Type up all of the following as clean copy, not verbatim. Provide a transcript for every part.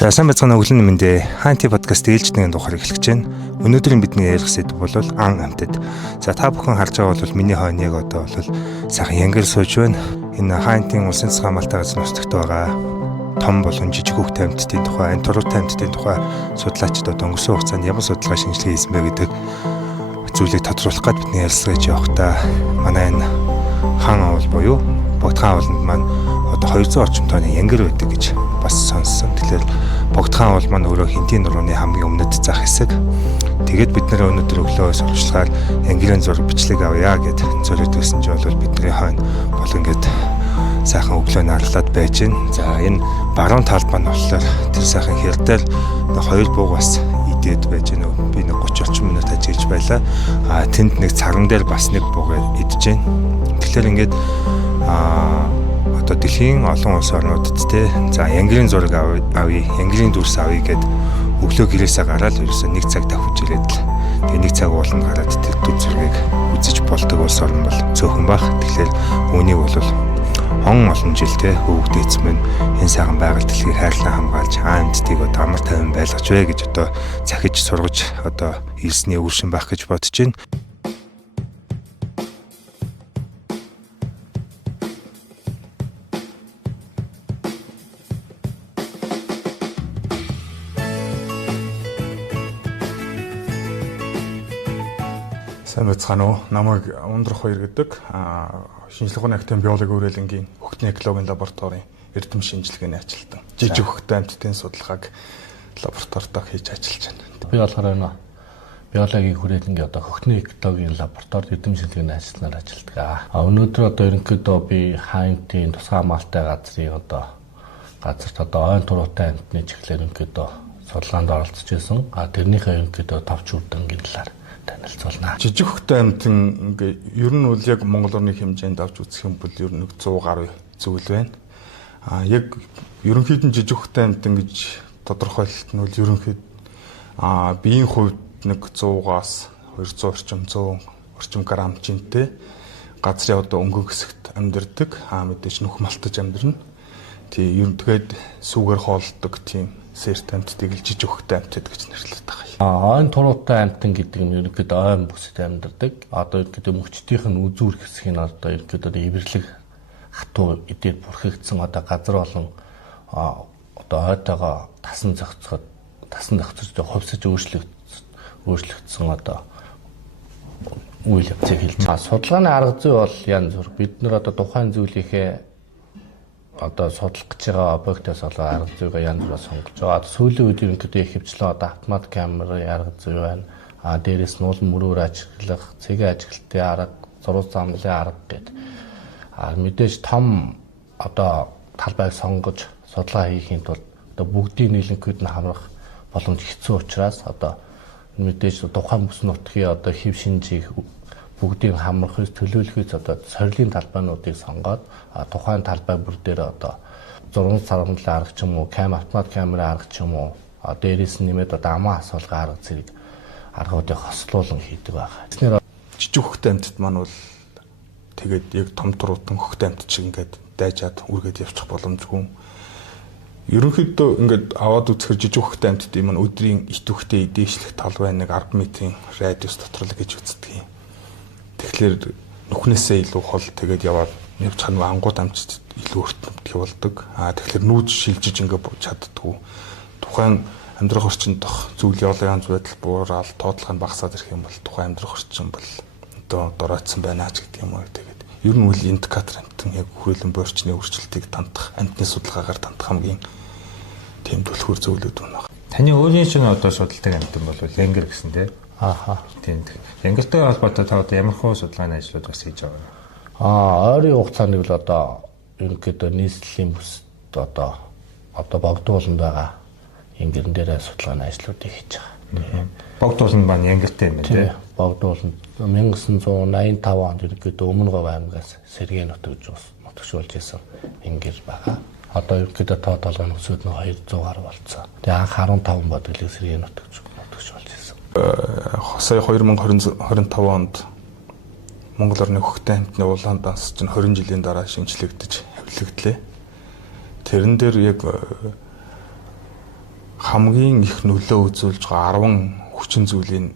За сайн байцгаана өглөө нэмэндээ Хаанти подкаст ээлжидний тухаар эхлэж байна. Өнөөдрийн бидний ярих сэдв бол ан амьтад. За та бүхэн харж байгаа бол миний хойно яг одоо бол сайхан янгэр сууж байна. Энэ Хаантийн улсын засгийн хамгаалалтын газрын нутагт байгаа том болон жижиг хөвгтэй амьтдын тухай, энэ туруутай амьтдын тухай судлаачид одоо өнгөрсөн хугацаанд ямар судалгаа шинжилгээ хийсэн бэ гэдэг зүйлийг тодруулах гээд бидний ярилцлагыг явахдаа манай энэ хаан авал буюу Богдхан авалд маань одоо 200 орчим тонны янгэр байдаг гэж бас сонссон. Тэгэхээр Богдхан авал маань өөрөө Хинтийн нурууны хамгийн өмнөд зах хэсэг. Тэгээд бид нэр өнөөдөр өглөөс орчлохаар янгэрийн зураг бичлэг авъя гэд зориулсан ч бол бидний хойно бол ингээд сайхан өглөө нарлаад байж байна. За энэ баруун талд маань болохоор тэр сайхан хэрдэл хоёр буугаас идээд байж байна. Би нэг 30 орчим минут ажиллаж байлаа. Тэнд нэг цаган дээр бас нэг буугаар идэж байна. Тэгэхээр ингээд одоо дэлхийн олон улс орнуудад те за янгэрийн зураг авъя, янгэрийн дүрс авъя гэд өглөө гэрээсээ гараад ерөөсөө нэг цаг давхиж ирээд л тэгээ нэг цаг ууланд гараад тэр дүр зургийг үзэж болдог улс орн бол цөөхөн бах. Тэгэхээр үүнийг бол олон жил те хөвгд эзэм нь энэ сайхан байгаль дэлхийг хайрлан хамгаалж амьдтыг одоо амар тайван байлгаж вэ гэж одоо захиж сургаж одоо ирсний өвөршин байх гэж бодож байна. Сайн байцгаана уу? Намайг Ундрах хоёр гэдэг шинжлэх ухааны академи биологи үрэлэнгийн хөгтний экологийн лабораторийн эрдэм шинжилгээний ажилтан. Жижиг хөгттэй амьтдын судалгааг лабораториудаа хийж ажиллаж байна. Би болохоор энэ биологийн хүрээлэнгийн одоо хөгтний экологийн лабораторид эрдэм шинжилгээний ажилтнаар ажилладаг. Өнөөдөр одоо ерөнхийдөө би Хаантийн тусгай хамгаалалтын газрын газарт одоо ойн туруутай амьтны чиглэлээр ерөнхийдөө судалгаанд оролцож байсан. Тэрнийхээ ерөнхийдөө товч үрдэнгийн талаар танилцуулна. Жижиг хөгттэй амьтан ингээ ер нь бол яг Монгол орны хэмжээнд авч үзэх юм бол ер нь 100 гаруй зүйл байна. Яг ерөнхийдөө жижиг хөгттэй амьтан гэж тодорхойлолт нь бол ерөнхийд биеийн хувьд нэг 100-аас 200 орчим грамм жинтэй газрын одоо өнгөн хэсэгт амьдардаг. Мэдээж нүх малтаж амьдарна. Тэгээд сүүгээр хоолдог тийм сэрт амьтдыг л жижиг хөгттэй амьтад гэж нэрлэдэг байгаа. Ойн туруутай амьтан гэдэг нь ерөнхийдөө ойн бүсэд амьдардаг. Одоо ерөнхийдөө мөчтийнх нь үзүүр хэсгийг одоо ерөнхийдөө эвэрлэг хатуу идээд бүрхэгдсэн одоо газар болон одоо ойтойгоо тасан зохицож хувьсаж өөрчлөгдсөн одоо үйл явцыг хэлж байгаа. Судалгааны арга зүй бол янз бүр. Бид нэр одоо тухайн зүйлийнхээ одоо судлах гэж байгаа объектоос болоо арга зүйгээ янз бүрээр сонгож байгаа. Сүүлийн үед ерөнхийдөө их хвчлэн одоо автомат камерын арга зүй байна. Дээрээс нь уул мөрөөр ажиглах, цэгийн ажиглалтын арга, зураг замлын арга гэдэг. Мэдээж том одоо талбайг сонгож судалгаа хийхийн тулд одоо бүгдийг нийлэнхүйд нь хамрах боломж хэцүү учраас одоо мэдээж тухайн бүс нутгийн одоо хэв шинжийг бүгдийг хамрахыг төлөөлөхөд одоо сорилын талбайнуудыг сонгоод тухайн талбай бүр дээр одоо зураг саргамлын арга ч юм уу, автомат камерын арга ч юм уу, дээрээс нь нэмээд одоо амаа асуулгын арга зэрэг аргуудыг хослуулан хийдэг байгаа. Жижиг хөгттэй амьтад маань бол тэгээд яг том туруутан хөгттэй амьтад шиг ингээд дайжаад үргээд явчих боломжгүй. Ерөнхийдөө ингээд аваад үзэхээр жижиг хөгттэй амьтдын маань өдрийн итвэхтэй дээшлэх талбай нэг 10 метрийн радиус дотор л гэж үздэг юм. Тэгэхээр нүхнээсээ илүү хол тэгээд яваад явж ханаа ангууд амжилт илүү өртөмтгий болдог. Тэгэхээр нүүж шилжиж ингээд чаддгүй. Тухайн амьдрах орчиндох зүйл явлын янз байдал буураад тоотлого нь багасаад ирэх юм бол тухайн амьдрах орчин бол одоо доройтсон байна ч гэдэг юм уу. Тэгээд ер нь үл индикатор амтан яг хүрээлэн буурчны өөрчлөлтийг тандах, амтны судалгаагаар тандах хамгийн тийм түлхүүр зөвлөд байна. Таны өөрийн чинь одоо судалдаг амтан бол янгэр гэсэн тийм. Тийм. Янгэртэй холбоотой та одоо ямар хөө судалгааны ажлууд бас хийж байгаа вэ? Ойрын хугацаанд бол одоо ерөнхийдөө нийслэлийн бүсд одоо богдууланд байгаа янгэрэн дээр судалгааны ажлуудыг хийж байгаа. Богдууланд маань янгэртэй юм байна тийм. Богдууланд 1985 онд ерөнхийдөө Өмнө Говь аймгаас сэргээ нутагшуулж исэн янгэр байгаа. Одоо ерөнхийдөө тоо толгойн өсөд нь 200 гаруй болцсон. Тэгээ анх 15 бодлыг сэргээ нутагшуулж исэн. Сая 2025 онд Монгол орны хөгттэй амьтны улаан данс чинь 20 жилийн дараа шинжлэгдэж авилгадлаа. Тэрэн дээр яг хамгийн их нөлөө үзүүлж байгаа 10 хүчин зүйлийн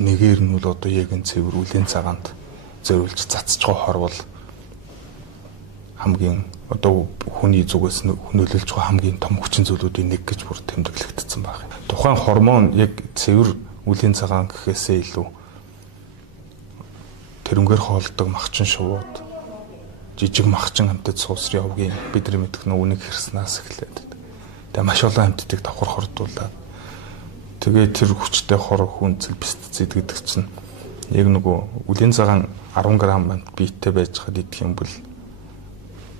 нэгээр нь бол одоо яг энэ цэвэр үлийн цагаанд зориулж цацж байгаа хор бол хамгийн одоо хүний зүгээс нөлөөлж байгаа хамгийн том хүчин зүйлүүдийн нэг гэж бүр тэмдэглэгдсэн байна. Тухайн гормон яг цэвэр үлийн цагаан гэхээсээ илүү тэрнгээр хоолдог махчин шувууд, жижиг махчин амьтад суусрын овгийн бидний мэдэх нүунийг хэрснээс эхлээд тэгээ маш олон амьтдыг давхар хордуулаад тэгээ тэр хүчтэй хор хүнцэл пестицид гэдэг чинь яг нөгөө үлийн цагаан 10 г амьд биеттэй байж хад идэх юм бол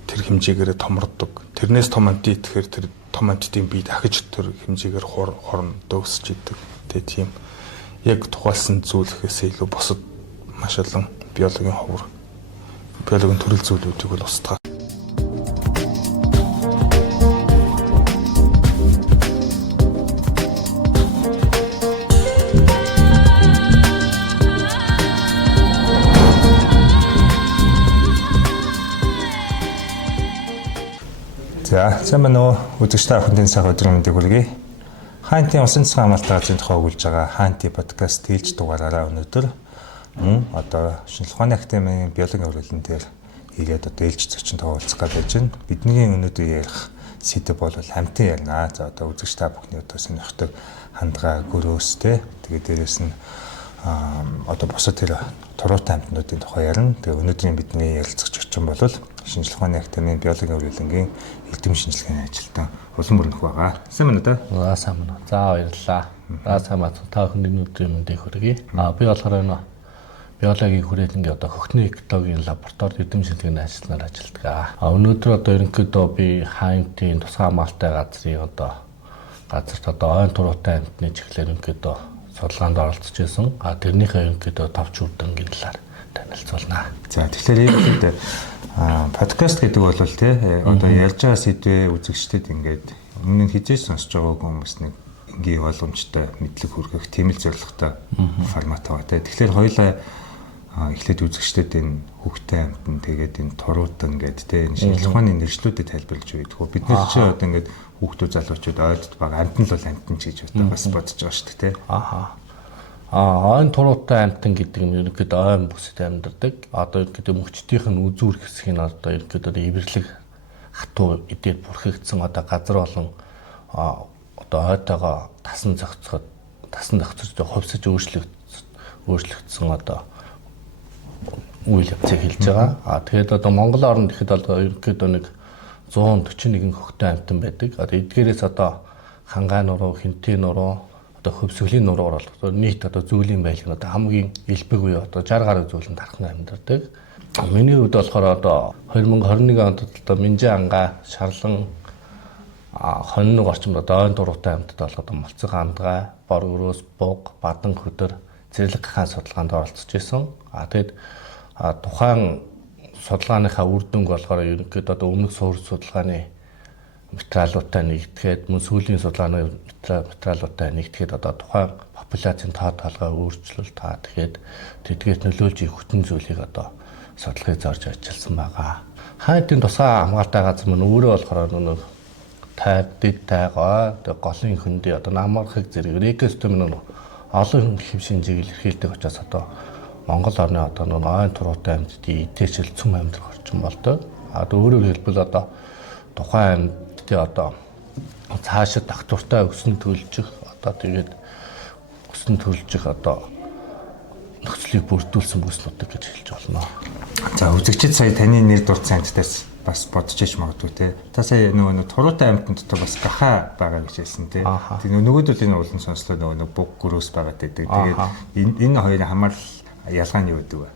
тэр хэмжээгээр томордог. Тэрнээс том амьд идэхээр тэр том амьтдын бие дахиж тэр хэмжээгээр хорндоо өсөж идэг. Тэгээ тийм яг тухайлсан зүйлхээс илүү босод маш олон биологийн ховор, биологийн төрөл зүйлүүдийг бол устгах. За, сайн байна уу? Үзэгчтэй ахын сайхан өдрийн мэндийг хүргэе. Хаантын усан цэцэн амралтын газрын тухай өгүүлж байгаа Хаанти подкаст тэлж дугаараараа өнөөдөр одоо шинжлэх ухааны академийн биологийн хөрөлн дээр ирээд одоо ээлж зочин тоолцох гэж байж байна. Бидний өнөөдөр ярих сэдэв бол хамтын ярина. За одоо үзэгчтэй бүхний одоо сонирхдаг хандгаа гөрөөстэй. Тэгээд дээрэс нь одоо босод тэр туруутай амьтнуудын тухай ярина. Тэгээд өнөөдрийн бидний ярилцагч очин бол шинжлэх ухааны академийн биологийн хөрөлнгийн элдэм шинжилгээний ажилтан Улан Бүрэнх байгаа. Сайн байна уу? За сайн байна. За баярлалаа. За сайн байна. Та бүхэнд өнөөдрийн мэндийг хүргэе. Би болохоор энэ биологийн хүрээлэнгийн одоо хөхний экологийн лабораторид эдэм шинжилгээний ажилтнаар ажилладаг. Өнөөдөр одоо ерөнхийдөө би Хаантын тусгай хамгаалалтай газрын газарт одоо ойн туруутай амьтны чиглэлээр ерөнхийдөө судалгаанд оролцож байсан. Тэрнийхээ ерөнхийдөө товч үрдэнгийн талаар танилцуулнаа. За тэгэхээр яг подкаст гэдэг бол тий одоо ярьж байгаа сэдвээ үзэгчдэд ингээд өмнө нь хизээс сонсож байгаа хүмүүс нэг ингийн ойлгомжтой мэдлэг хүргэх тийм л зорилготой формат байгаа тий. Тэгэхээр хоёулаа эхлээд үзэгчдэд энэ хүүхдэд амтан тэгээд энэ туруутан гэдэг тий энэ шинжлэх ухааны нэршлүүдэд тайлбарлаж өгдөг. Бид нар чи одоо ингээд хүүхдүүд залуучууд ойдод байгаа амтан л бол амтан ч гэж бас бодож байгаа шүү дээ тий. Ойн туруутай амьтан гэдэг нь ерөнхийдөө ойн бүсэд амьдардаг. Одоо ерөнхийдөө мөчтийнх нь үзүүр хэсгийг одоо ерөнхийдөө эвэрлэг хатуу эдээр бүрхэгдсэн одоо газар болон одоо ойтойгоо тасан зохицож хувьсаж өөрчлөгдсөн одоо үйл явцыг хэлж байгаа. Тэгээд одоо Монгол орнд ихэд одоо ерөнхийдөө нэг 141 хөхтэй амьтан байдаг. Одоо эдгээрээс одоо хангай нуруу, хинтээ нуруу хөвсгөлийн нуруур бол нийт одоо зүйлийн байлг нь одоо хамгийн элбэг үе одоо 60 гаруй зүйлэн тархны амьдардаг. Миний хувьд болохоор одоо 2021 онд одоо Минжээ ангаа, Шарлан 21 орчимд одоо ойн туруутай амьтад болгоод молцог андгай, бор өрөөс, буг, бадан хөдөр зэрлэг хаан судалгаанд оролцож исэн. Тэгэд тухайн судалгааныхаа үр дүнг болохоор ерөнхийдөө одоо өмнөх суурь судалгааны материалуудтай нэгтгэхэд мөн сүүлийн судалгааны материалуудтай нэгтгэхэд одоо тухайн популяцийн тоо толгой өөрчлөлт тэгэхэд тэдгээс нөлөөлж их хүчин зүйлийг одоо судлахыг зорж ажилласан байгаа. Хаантын тусгай хамгаалалтай газар мөн өөрөө болохоор нэг дэд тайгаа голын хөндий одоо намархаг зэрэг экосистем нь олон хэв шинжийг илэрхийлдэг учраас одоо Монгол орны одоо нэг ойн туруутай амьтдын идэвхжил цөм амьдрах орчин болдог. Одоо өөрөөр хэлбэл одоо тухайн одоо цаашид доктортой өснө төлжих одоо тэгээд өснө төлжих одоо нөхцөлийг бүрдүүлсэн бүснүүдийг гэж хэлж болно. За үзэгчид сая таны нэр дурдсан амьтдаас бас бодож иж магадгүй те. Та сая нөгөө туруутай амьтан дотор бас гахаа байгаа гэж хэлсэн те. Тэгээд нөгөөдөл энэ улан сонслоо нөгөө буг гөрөөс байгаа гэдэг. Тэгээд энэ хоёрын хамаарал ялгаа нь юу гэдэг вэ?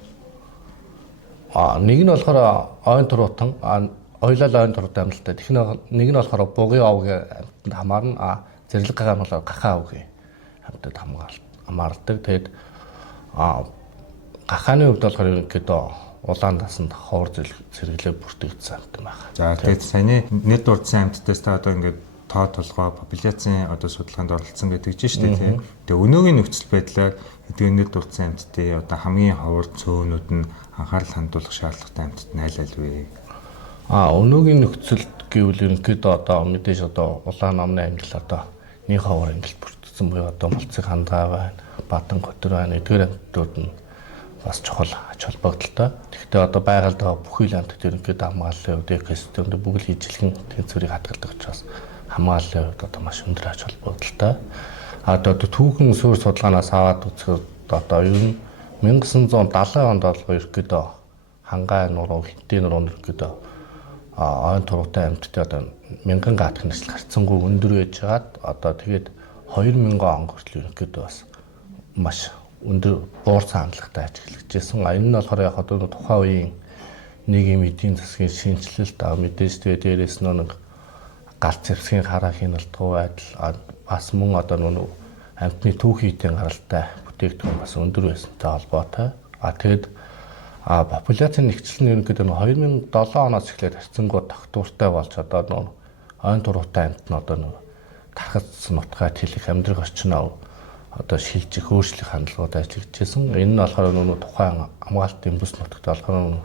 Нэг нь болохоор ойн туруутан ойлал ойн туруутай амьталтай. Нэг нь болохоор бугын овгийн амьтанд хамаарна. Зэрлэг гагаа нь болохоор гахаа овгийн амьтад хамаардаг. Тэгээд гахааны хувьд болохоор ерөнхийдөө улаан насанд ховор зэрэглээ бүртгэгдсэн амьтан байна. За тэгээд саяны нэр дурдсан амьтдаас та одоо ингээд тоо толгой популяцийн одоо судалгаанд оролцсон гэдэг чинь шүү дээ тийм. Тэгээ өнөөгийн нөхцөл байдлаар эдгээр нэр дурдсан амьтдын одоо хамгийн ховор цөөнүүд нь анхаарал хандуулах шаардлагатай амьтад нь аль аль вэ? Өнөөгийн нөхцөлд гэвэл ерөнхийдөө одоо мэдээж одоо улаан номны англи одоо нэг ховор ингээд бүрдсэн буюу одоо Молцыг хандгаа байна, Бадан Хотор байна. Эдгээр амьтдууд нь бас чухал ач холбогдолтой. Тэгэхдээ одоо байгаль байгаа бүхий л амьтад ерөнхийдөө хамгааллын хувьд экосистемд бүгд ижилхэн тэнцвэрийг хадгалдаг учраас хамгааллын хувьд одоо маш өндөр ач холбогдолтой. Одоо түүхэн суурь судалгаанаас аваад үзэхэд одоо ер нь 1970 онд бол ерөнхийдөө хангаай нуруу, хинтээ нуруу ерөнхийдөө ойн тургуутай амьтдад одоо 1000 гаатах нэслэл харьцангуй өндөр байж байгаад одоо тэгээд 2000 он хүртэл ерөнхийдөө бас маш өндөр буурсан хандлагатай ажиглагдчихсэн. Энэ нь болохоор яг одоо тухайн үеийн нийгмийн эдийн засгийн шинжилэлт мэдээж тэгээд дээрээс нэг галт зэвсгийн хараа хяналтгүй байдал бас мөн одоо нүг амьтны түүхийдээ гаралтай бүтээгдэхүүн бас өндөр байсантай холбоотой. Тэгээд популяцийн нэгчлэл нь ерөнхийдөө 2007 оноос эхлээд харьцангуй тогтвортой болж одоо нэг ойн тургуутай амьтны одоо тархац нутгаад хэлэх амьдрах орчноо одоо шилжих өөрчлөх хандлагууд ажиглажсэн. Энэ нь болохоор тухайн хамгаалтын бүс нутагт болохоор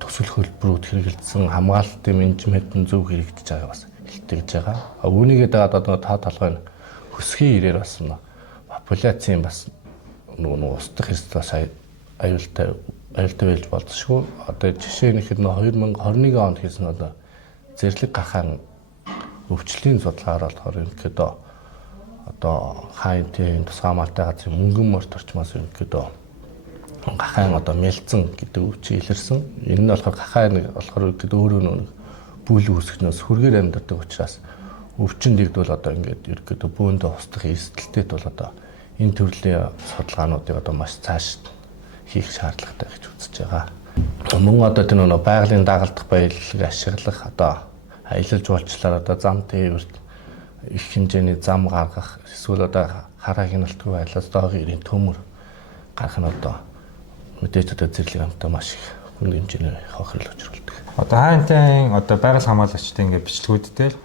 төсөл хөлбөрүүд хэрэгжилсэн хамгаалтын менежментийн зөв хэрэгжиж байгаа бас илтгэж байгаа. Үүнийгээ дагаад одоо та толгойн хөсгийн ирээр бас популяцийн бас устдах хэсэг бас аюултай байж болзошгүй. Одоо жишээ нь ихэд 2021 онд хийсэн одоо зэрлэг гахаан өвчлөлийн судалгаар болохоор ерөнхийдөө одоо хайнтын тусгай хамгаалтай газрын мөнгөн морд орчмоос ерөнхийдөө гахаан одоо мэлцэн гэдэг өвчин илэрсэн. Энэ нь болохоор гахаан болохоор ерөнхийдөө өөрөө нэг бүл үүсгэнээс хүргээр амьдардаг учраас өвчин дэгдвэл одоо ингээд ерөнхийдөө бөөндөө устгах эрсдэлтэд бол одоо энэ төрлийн судалгаануудыг одоо маш цааш хийх шаардлагатай гэж үзэж байгаа. Мөн одоо тэр нэг байгалийн дагалдах баялагийг ашиглах одоо аялал жуулчлалаар одоо зам тээвэрт их хэмжээний зам гаргах эсвэл одоо хараа хяналтгүй байдлаас доогийн ирийн төмөр гарах нь одоо мэдээж одоо зэрлэг амтаа маш их хүн хэмжээний хохирол учруулдаг. Одоо хаантын одоо байгаль хамгаалагчдын ингээд бичлэгүүдтэй л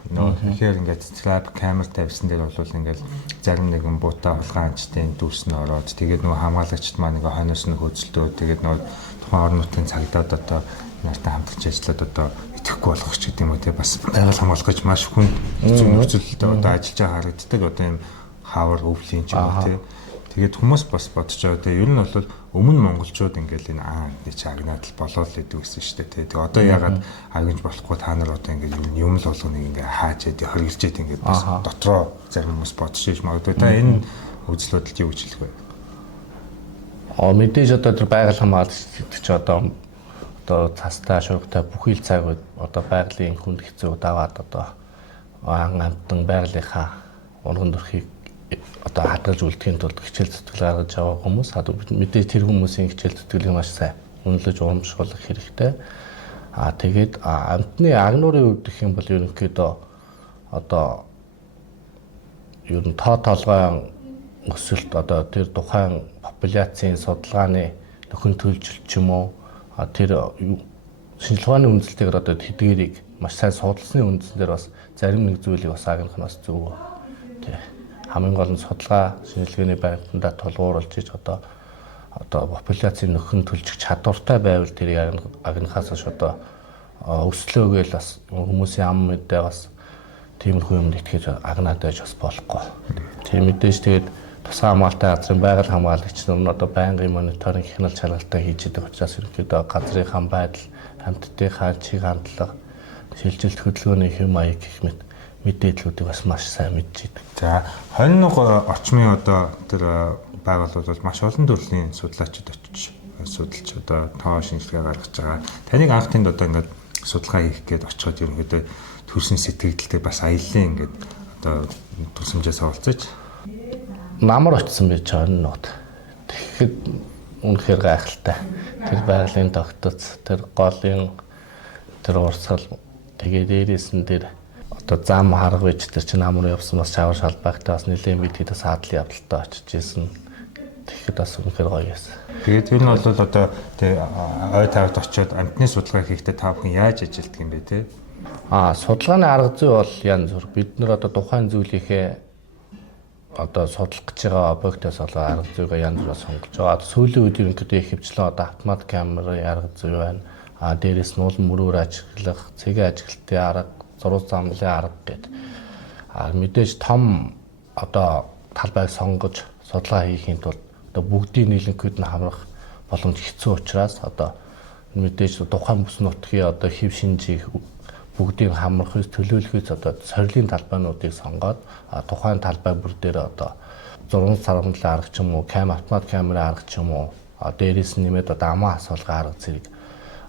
ихээр ингээд слайд камер тавьсан дээр бол ингээд зарим нэгэн буутаа хулгайчдын дүрс нь ороод тэгээд нөгөө хамгаалагчд маань нөгөө хойноос нь хөөцөлдөө тэгээд нөгөө тухайн орон нутгийн цагдаад одоо нартай хамтарч ажиллаад одоо итгэхгүй болгох ч гэдэг юм уу те бас байгаль хамгаалагч маш хүн хэцүү нөхцөлд одоо ажиллаж байгаа харагддаг одоо юм хавар өвлийн ч юм уу те тэгээд хүмүүс бас бодож байгаа те ер нь бол өмнө монголчууд ингээл энэ нэг ч агнаад л болоо л гэдэг гэсэн шүү дээ. Тэгээ одоо ягаад агнаж болохгүй та нар одоо ингээл юм л болгоныг ингээ хааж яд хоригдж яд ингээ бас дотроо зарим хүмүүс бодож иж магадгүй та энэ үзлүүдэд юу гэж хэлэх вэ? Мэдээж одоо тэр байгаль хамгаалагч ч одоо цастай шуургатай бүхий л цаг одоо байгалийн хүнд хэцүү даваад одоо амтан байгалийнхаа урган дурхийг одоо хадгалж үлдэхийн тулд хичээл зүтгэл гаргаж байгаа хүмүүс мэдээж тэр хүмүүсийн хичээл зүтгэлийг маш сайн үнэлж урамшуулах хэрэгтэй. Тэгээд амтны агнуурын хувьд гэх юм бол ерөнхийдөө одоо ер нь тоо толгойн өсөлт одоо тэр тухайн популяцийн судалгааны нөхөн төлжилт ч юм уу тэр шинжилгээний үндэслэлтэйгээр одоо тэдгэрийг маш сайн судалсны үндсээр бас зарим нэг зүйлийг бас агнах нь бас зөв. Тэг. Хамгийн гол нь судалгаа шинжилгээний баримтандаа тулгуурлаж иж одоо популяцийн нөхөн төлжих чадвартай байвал тэрийг агнахаас хойш одоо өслөөгөөл бас хүмүүсийн ам мэдээ бас тиймэрхүү юмд итгэж агнаад байж бас болохгүй. Тийм мэдээж тэгээд тусгай хамгаалтай газрын байгаль хамгаалагч нар одоо байнгын мониторинг хяналт шалгалтаа хийж байгаа учраас ерөнхийдөө газрынхаа байдал, амьтдынхаа чиг хандлага, шилжилт хөдөлгөөний хэм маяг гэх мэт мэдээллүүдийг бас маш сайн мэдж идэг. За 21 орчмын одоо тэр байгууллагууд бол маш олон төрлийн судлаачид очиж судалж одоо тоо шинжилгээ гаргаж байгаа. Таныг анхтанд одоо ингээд судалгаа хийх гээд очиход ерөнхийдөө төрсэн сэтгэгдэлтэй бас аяллаа ингээд одоо тусламжаас оролцож намар очсон байж байгаа нот. Тэгэхэд үнэхээр гайхалтай. Тэр байгалийн тогтоц, тэр голын тэр урсгал тэгээ дээрээс нь тэр одоо зам харга байж тэр чинь намар явсан бас шавар шалбайхтай бас нэлээд бид хэд бас хадлын явдалтай очиж исэн. Тэгэхэд бас үнэхээр гоё байсан. Тэгээд тэр нь бол одоо тэг ой тавд очиод амтны судалгаа хийхдээ та бүхэн яаж ажилтдаг юм бэ те? Судалгааны арга зүй бол янз бүр. Бид нар одоо тухайн зүйлийнхээ одоо судлах гэж байгаа объектоос болоо арга зүйгээ янз бүрээр сонгож байгаа. Сүүлийн үед ерөнхийдөө их хвчлэн одоо автомат камерын арга зүй байна. Дээрээс нь улам мөрөөр ажиглах, цэгийн ажиглалтын арга, зураг замлын арга гэдэг. Мэдээж том одоо талбайг сонгож судалгаа хийхийн тулд одоо бүгдийн нийлэнхүйд нь хамрах боломж хэцүү учраас одоо мэдээж тухайн бүс нутгийн одоо хэв шинжийг бүгдийг хамрахыг төлөөлөхөөс одоо сорилын талбайнуудыг сонгоод тухайн талбай бүр дээр одоо зураг саргамлын арга ч юм уу, автомат камерын арга ч юм уу, дээрээс нь нэмээд одоо амаа асуулгын арга зэрэг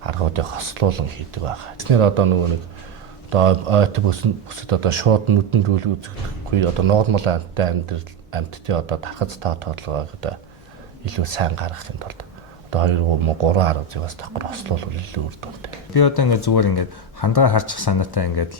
аргуудыг хослуулан хийдэг байгаа. Тэснэр одоо нөгөө нэг одоо ойт бүсэд одоо шууд нүдэнд үл үзэхгүй одоо нормал амьтдын одоо тархац тоо тодлогоо одоо илүү сайн гаргахын тулд одоо 2 3 арга зүг бас давхар хослуулвал илүү үр дүнтэй. Би одоо ингээд зүгээр ингээд хандгаа харчих санаатай ингээд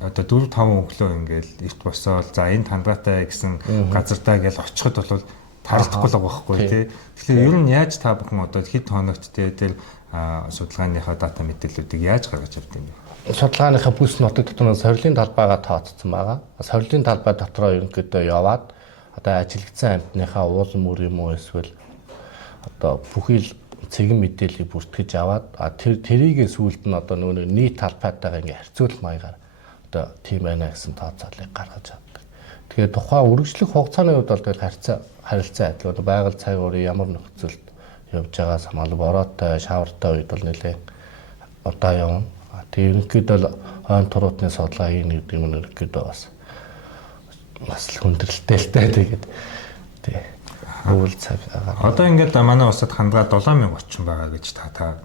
одоо 4-5 өглөө ингээд ивт босоод за энд хандгаатай гэсэн газартаа гэж очиход бол таралдахгүй л байгаа байхгүй тий. Тэгэхээр ер нь яаж та бүхэн одоо хэд хоногт тэр судалгааныхаа дата мэдээллүүдийг яаж гаргаж авдаг юм бэ? Судалгааныхаа бүс нутаг дотор сорилын талбайгаа тооцсон байгаа. Сорилын талбай дотроо ерөнхийдөө яваад одоо ажиглагдсан амьтныхаа уул мөр юм уу эсвэл одоо бүхий л цэгэн мэдээллийг бүртгэж аваад тэрийгээ сүүлд нь одоо нөгөө нийт талбайтайгаа ингээ харьцуулах маягаар одоо тийм байна гэсэн тооцоолыг гаргаж авдаг. Тэгэхээр тухайн үргэлжлэх хугацааны хувьд бол харилцаа адил байгаль цаг уурын ямар нөхцөлд явж байгаас хамаарал бороотой, шавартай үед бол нэлээд удаа явна. Тэгээ ерөнхийдөө хойно туруутны судалгаа хийн гэдэг юм ерөнхийдөө бас хүндрэлтэй л дээ тэгээд тий. Өвөл цаг агаар. Одоо ингээд манай усад хандгаа 7000 орчим байгаа гэж та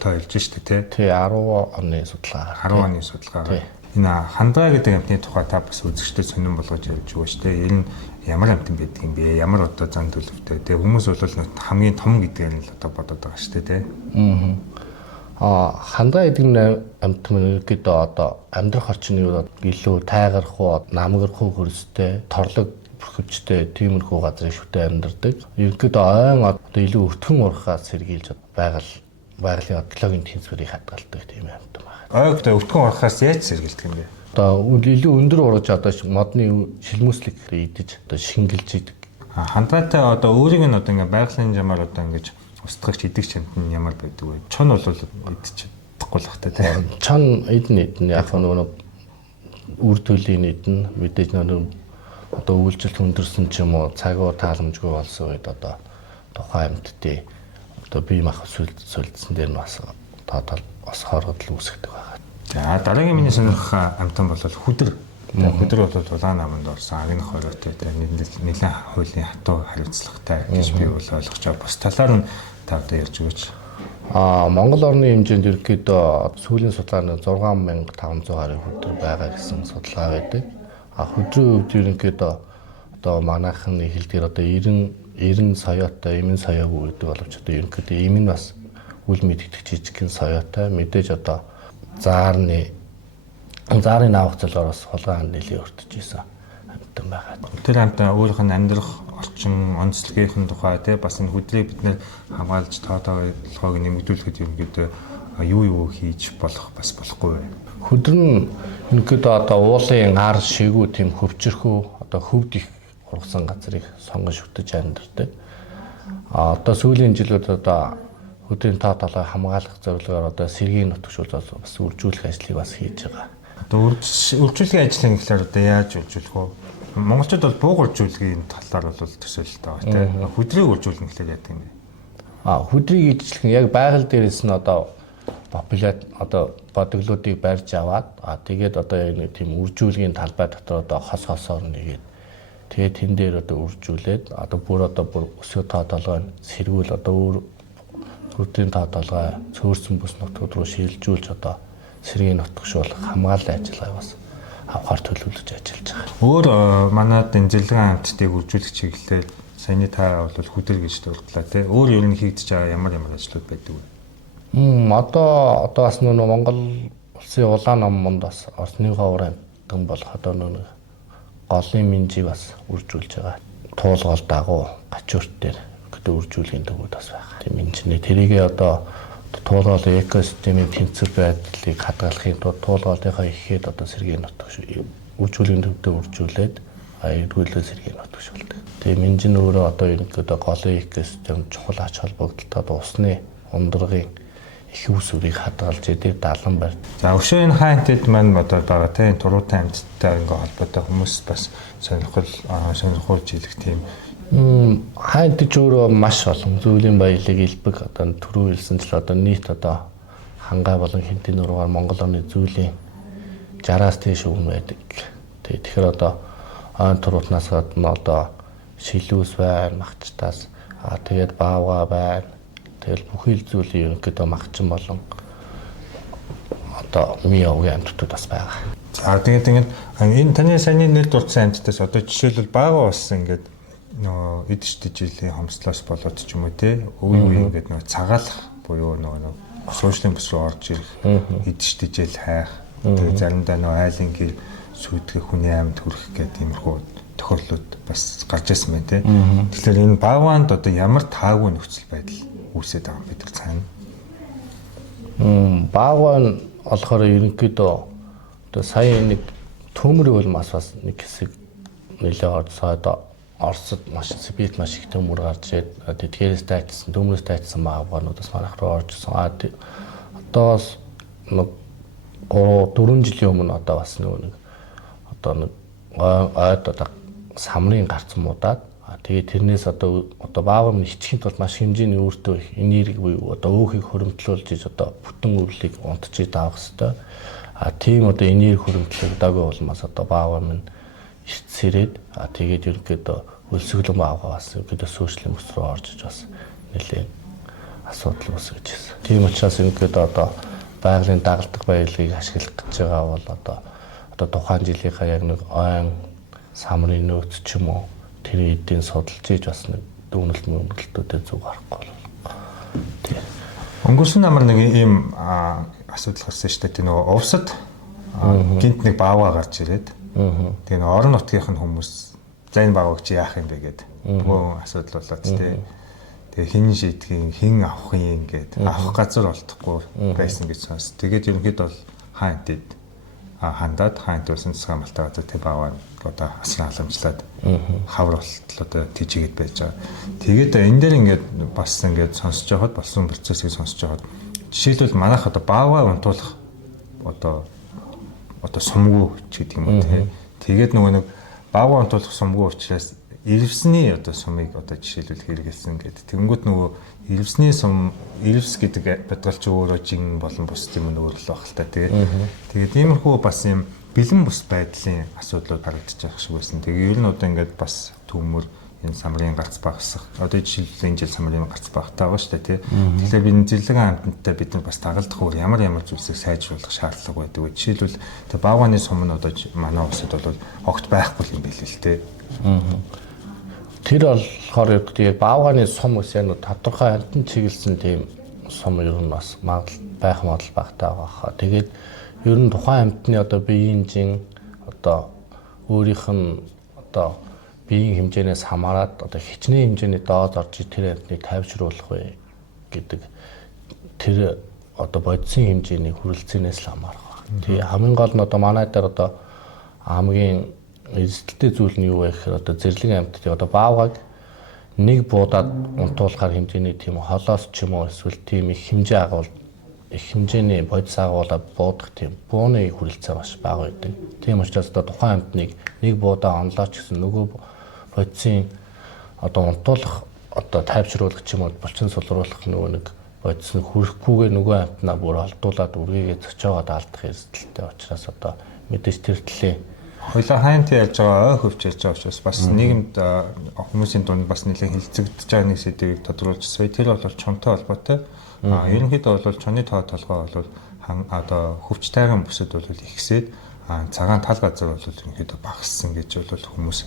хэлж штэ тий. Тий 10 оны судалгаа. 10 оны судалгаа. Энэ хандгаа гэдэг амтны тухай та бас үзэгчдэд сонирн болгож явж байгаа штэ. Ер нь ямар амтан байдаг юм бэ? Ямар одоо зан төлөвтэй. Тэгээ хүмүүс бол хамгийн том гэдгээр нь л одоо бодоод байгаа штэ тий. Хандгаа гэдэг амтан ерөнхийдөө одоо амьдрах орчны илүү тайгарх уу, намгарх уу хөрстэй, торлог бүрхөвчтэй тиймэрхүү газрын шүтээ амьдардаг. Ерөнхийдөө ойн одоо илүү өртгөн урхаас сэргийлж байгалийн экологийн тэнцвэрийг хадгалдаг тийм амтан байна. Ойгтой өртгөн урхаас яаж сэргийлдэг юм бэ? Одоо илүү өндөр ургаж одоо модны шилмүслэг идэж одоо шингэлж идэг. Хандгаатай одоо өөрийг нь одоо ингээ байгалийн жамаар одоо ингэж устгагч идэгч амтан ямар байдаг вэ? Чон бол идэж чадахгүй л хата тийм. Чон идэн яг нөгөө үр төлөлийн идэн мэдээж нөгөө одоо үйлчлэл хүндэрсэн ч юм уу цагуу тааламжгүй болсон үед одоо тухайн амьтдын одоо бие махбод сүлдсэн дээр нь бас бас хоргодл үүсгдэг байгаа. За дараагийн миний сонирхох амтан бол хүдэр. Хүдэр бол улаан наманд орсон агнах хоройтой нэлээд хуулийн хатуу хариуцлагатай гэж би бол ойлгож байгаа. Бус талаар нь та одоо ярьж өгөөч. Монгол орны хэмжээнд ерөнхийдөө сүүлийн судалгааны 6500 гаруй хүдэр байгаа гэсэн судалгаа байдаг. Хүдрийн хувьд ерөнхийдөө одоо манайхан хэлдгээр одоо 90 соёотой, эмэн соёогүй гэдэг боловч одоо ерөнхийдөө эмэн бас үл мэддэг жижигхэн соёотой мэдээж одоо заарын авах залураас хулгайн нэлийн өртөж исэн амтан байгаа. Тэр амтан өөрийнх нь амьдрах орчин, онцлогын тухай тий бас энэ хүдрийг бид нэр хамгаалж тоотойгоог нэмэгдүүлэхэд ерөнхийдөө юу хийж болох бас болохгүй вэ? Хүдэр нь ерөнхийдөө одоо уулын ар шигүү тийм хөвчөрхөө одоо хөвд их ургасан газрыг сонгож шүтэж амьдардаг. Одоо сүүлийн жилүүд одоо хүдрийн тоо толгой хамгаалах зорилгоор одоо сэргийн нутгшуул бас үржүүлэх ажлыг бас хийж байгаа. Одоо үржүүлэх ажлын гэхээр одоо яаж үржүүлэх вэ? Монголчууд бол бууг үржүүлэхийн талаар бол төсөөлөлтэй байгаа тийм. Хүдрийг үржүүлнэ гэхээр яадаг юм бэ? Хүдрийг ижлэх нь яг байгаль дээрээс нь одоо популяц одоо бодглуудыг барьж аваад тэгээд одоо нэг тийм үржүүлгийн талбай дотор одоо хосоор нэгээд тэгээд тэн дээр одоо үржүүлээд одоо бүр өсөө тоо толгой сэргүүл одоо өөр хүдрийн тоо толгой цөөрсөн бүс нутгууд руу шилжүүлж одоо сэргийн нутгшуулах хамгааллын ажиллагаа бас авахар төлөвлөж ажиллаж байгаа. Өөр манад энэ зэлгэн амттыг үржүүлэх чиглэлээр саяны та бол хүдэр гэж дурдлаа тий. Өөр ер нь хийгдэж байгаа ямар ажлууд байдаг вэ? Одоо бас нөгөө Монгол улсын улаан номонд бас орсны ховор амтан болох одоо нөгөө голын минжийг бас үржүүлж байгаа. Туулгал дагуу гачуурт дээр гэдэг үржүүлгийн төвүүд бас байгаа. Тийм минжний тэрийгээ одоо туулгын экосистемийн тэнцвэр байдлыг хадгалахын тулд туулгуудынхаа ихэд одоо сэргийн нутгш үржүүлгийн төвдөө үржүүлээд эргүүлээ сэргийн нутгшуулдаг. Тэгээ минжин өөрөө одоо ерөнхийдөө голын экосистем чухал ач холбогдолтой усны ундрагын их усүрийг хадгалж эдгээр далан барь. За өшөө энэ хаантд маань одоо байгаа тийм туруутай амьтдтай ингээ холбоотой хүмүүс бас сонирхолж илэх тийм хаантд өөрөө маш олон зүйлийн баялаг илбэг одоо түрүү хэлсэнчлээ одоо нийт одоо хангай болон хинтийн нуруугаар Монгол орны зүйлийн 60-аас дээш өвн байдаг. Тэгэхээр одоо ойн туруутнаас гадна одоо шилүүс байна, махчтаас тэгээд баавга байна. Тэгэл бүхий л зүйлийн ерөнхийдөө махчин болон одоо миогийн амьтдууд бас байгаа. За тэгээд энэ таны саяны нэр дурдсан амьтдаас одоо жишээлбэл баавга бас ингээд нөө эдэж жилийн хомслоос болоод ч юм уу те үе ингээд нөө цагаалах буюу нөө сошиалын бүс рүү орж ирэх эдэж дижэл хайх тэгээд заримдаа нөө айлын гэр сүйтгэх хүний амьд хүрэх гэдэг иймэрхүү тохиолдлууд бас гарч ирсэн байна те. Тэгэхээр энэ баавганд одоо ямар таагүй нөхцөл байдал үүсээд байгаа юм бид нар цаана. Баавга нь болохоор ерөнхийдөө одоо сая нэг төмөр улмаас бас нэг хэсэг нэлээд орцоод Оросд маш Сибирт маш их төмөр гарч ирээд тэдгээрээс дайцсан төмөрөөс дайцсан баавгануудаас манайх руу орж ирсэн. Одоо бас 4 жилийн өмнө одоо бас нэг одоо ойд одоо самрын гарц муудаад тэгээд тэрнээс одоо баавган хичхийн тулд маш хэмжээний өөртөө их энерги буюу одоо өөхийг хөрөмтлүүлж иж одоо бүтэн өвлийг унтчих давах хэвээр. Тийм одоо энерги хөрөмтлөгдөөгүй болмоос одоо баавган ирцсэрээд тэгээд ерөнхийдөө өлсгөлөн баавга бас ерөнхийдөө сошиалын бүс рүү орж иж бас нэлээд асуудал үүсгэж байна. Тийм учраас ерөнхийдөө одоо байгалийн дагалдах баялагийг ашиглах гэж байгаа бол одоо тухайн жилийнхаа яг нэг ойн самрын нөөц ч юм уу тэр эдийн судалж иж бас нэг дүгнэлтүүдэд зүг харахгүй бол. Өнгөрсөн намар нэг ийм асуудал гарсан шүү дээ. Тийм нөгөө увсад гинт нэг баавга гарч ирээд тэгээ орон нутгийнх нь хүмүүс за энэ баавгыг чи яах юм бэ гэдэг нөгөө асуудал болоод тий. Тэгээ хин шийдхийн хин авах юм ингээд авах газар олдохгүй байсан гэж сонс. Тэгээд ерөнхийдөө бол хаантд хандаад хаант байсан засгийн хамгаалалтаа одоо тий бааваа одоо асран халамжлаад хавар болтол одоо тийчгээд байж байгаа. Тэгээд энэ дээр ингээд бас ингээд сонсож байхад болсон процессыг сонсож байхад жишээлбэл манайх одоо бааваа унтуулах одоо сумгуу ч гэдэг юм уу тий. Тэгээд нөгөө нэг бааваа унтуулах сумгуу учраас ирвсний одоо сумыг одоо жишээлбэл хэрэгэлсэн гэдэг. Тэнгүүт нөгөө ирвсний сум ирвс гэдэг бодгалч өөрөө жин болон бус юм өөр л байх л та тий. Тэгээд иймэрхүү бас юм бэлэн бус байдлын асуудлууд харагдаж байгаа шиг байсан. Тэгээ ер нь одоо ингээд бас төмөр энэ самрын гарц багсах. Одоо жишээлбэл энэ жил самрын гарц багтаа байгаа шүү дээ тий. Тэгэхээр бид зэрлэг амттай бид нар бас дагалдах өөр ямар зүйлсийг сайжруулах шаардлага байдаг. Жишээлбэл тэг баавганы сум нь одоо манай улсад бол огт байхгүй юм билээ л тий. Тэр болохоор яг баавганы сум ус яг тодорхой хальтан чиглэсэн тийм сум ер нь бас байх магадлал багтаа байгаа. Тэгээд ер нь тухайн амьтны одоо биеийн жин одоо өөрийнх нь одоо биеийн хэмжээнээс хамаарат одоо хичнээн хэмжээний дооз орж тэр амьтныг тайвшруулах вэ гэдэг тэр одоо бодисын хэмжээний хүрэлцэнээс л хамаарах байна. Тэгээ хамгийн гол нь одоо манай дээр одоо хамгийн эрсдэлтэй зүйл нь юу вэ гэхээр одоо зэрлэг амьтдыг одоо баавгаг нэг буудаад унтуулахар хэмжээний тийм холоос ч юм уу эсвэл тийм их хэмжээ агуул их хэмжээний бодис агуулаад буудах тийм бууны хүрэлцээ маш бага байдаг. Тийм учраас одоо тухайн амьтныг нэг буудаа онлооч гэсэн нөгөө бодисын одоо унтуулах одоо тайвшруулах ч юм уу булчин сулруулах нөгөө нэг бодис нь хүрэхгүйгээр нөгөө амьтнаа бүр олдуулаад үргээгээ зочоогоод алдах эрсдэлтэй учраас одоо мэдээж тэр төлөө хоёлаа хаант ялж байгаа ой хөвч ялж байгаа учраас бас нийгэмд хүмүүсийн дунд бас нэлээд хилцэгдэж байгаа нэг сэдвийг тодруулчихсан. Тэр бол чонтой холбоотой. Ерөнхийдөө бол чоны тоо толгой бол одоо хөвч тайган бүсэд бол ихсээд цагаан тал газар бол ерөнхийдөө багассан гэж бол хүмүүс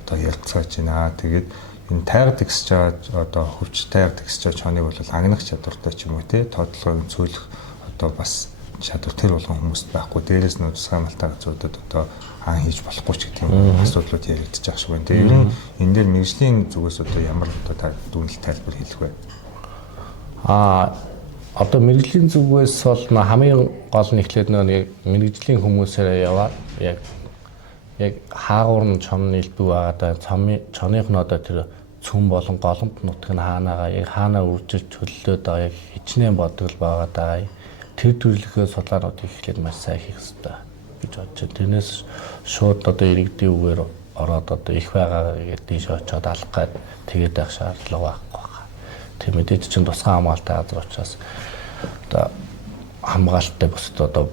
одоо ярилцгааж байна. Тэгээд энэ тайгад ихсэж байгаа одоо хөвч тайгад ихсэж байгаа чоныг бол агнах чадвартай ч юм уу те тоотлогыг цөөлөх одоо бас чадвар тэр болгон хүмүүст байхгүй. Дээрээс нь засгийн хамгаалалтаа газруудад одоо хийж болохгүй ч гэдэг юм асуудлууд яригдчих байх шиг байна. Тэгээ ер нь энэ дээр мэргэжлийн зүгээс одоо ямар одоо дүгнэлт тайлбар хэлэх вэ? Одоо мэргэжлийн зүгээс бол хамгийн гол нь эхлээд нэг мэргэжлийн хүмүүсээр яваад яг хаагуур нь чон нийлбэг байгаа да чоных нь одоо тэр цүн болон голомт нутг нь хаанаага яг хаанаа үржилж төлөлөөд байгаа яг хичнээн бодгол байгаа даа. Тэр төрлөخөө судалгаануудыг эхлээд маш сайн хийх хэрэгтэй гэж бодож байна. Тэрнээс шууд одоо иргэдийн үгээр ороод одоо их байгаа гэдэг тийш очиод алах гээд тэгээд байх шаардлага байхгүй байна. Тэр мэдээж чинь тусгай хамгаалалттай газар учраас одоо хамгаалалттай бусд одоо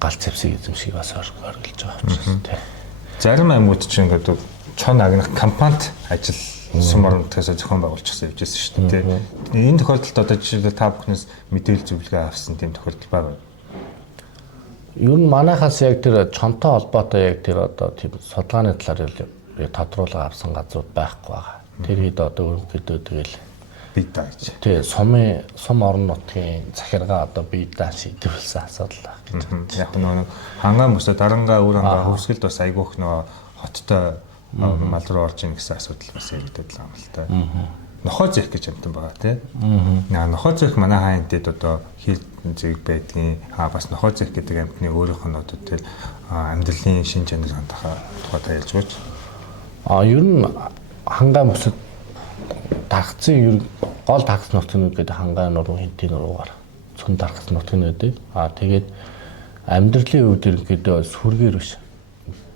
галт зэвсэг эзэмшиг бас оргилж байгаа учраас тийм. Зарим аймагуд чинь ингээд чон агнах компанид ажил сумар нутгаас зохион байгуулчихсан явж байсан шүү дээ. Энэ тохиолдолд одоо жишээлбэл та бүхнээс мэдээлэл зөвлөгөө авсан тийм тохиолдол байна уу? Ер нь манайхаас яг тэр чонтой холбоотой яг тэр одоо тийм судалгааны талаар тодруулга авсан газрууд байхгүй байгаа. Тэр хэд одоо ерөнхийдөө тэгэл бие даа гэж. Тий, сум орон нутгийн захиргаа одоо бие даа шийдвэрлсэн асуудал гэж байна. Яг нэг хангаан босоо дарангаа өөр ангаа хөвсгөлд бас айгүйх нөгөө хоттой мал руу орж ийн гэсэн асуудал бас яригдаад байгаа юм л та. Нохоо зэх гэж амтан байгаа тий. Нохоо зэх манай хаантэд одоо хил зэг байдгийн бас нохоо зэх гэдэг амтны өөрийнх нь одоо тэр амьдралын шин чанар хандах тухайд ярьж байгаа ч. Ер нь хангаан босод тархацын ер гол тархас нутгийн гэдэг хангаан нуруу хинтийн нуруугаар цүн тархас нутгийн гэдэг. Тэгээд амьдралын хувьд ерөнхийдөө сүргээр биш.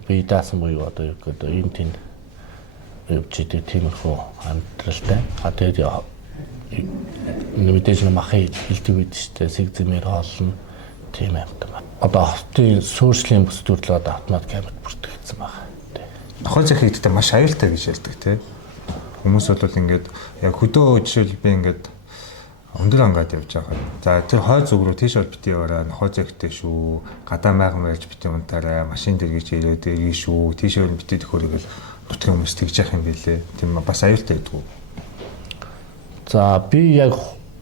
Бие даасан буюу одоо ерөнхийдөө энэ тэнд явж идэг тиймэрхүү амьдралтай. Тэгээд мэдээж махын хилдэг үед шүү дээ. Сэг зэмээр хоолно тийм амьтан. Одоо хотын сүүршлийн бүс төрлөө одоо автомат камерт бүртгэгдсэн байна. Нохоо зэх хийхдээ маш аюултай гэж ярьдаг тий. Хүмүүс бол ингээд яг хөдөө жишээл би ингээд өндөр ангаад явж байгаа. За тэр хой зүг рүү тийш бол бити яваараа нохоо зэхтэй шүү. Гадаа майхан барьж бити унтаарай. Машин дэргийч ирээд иргий шүү. Тийш бол бити төхөрөг нутгийн хүмүүс тэгж яах юм бэлээ. Тийм бас аюултай гэдэг үү. За би яг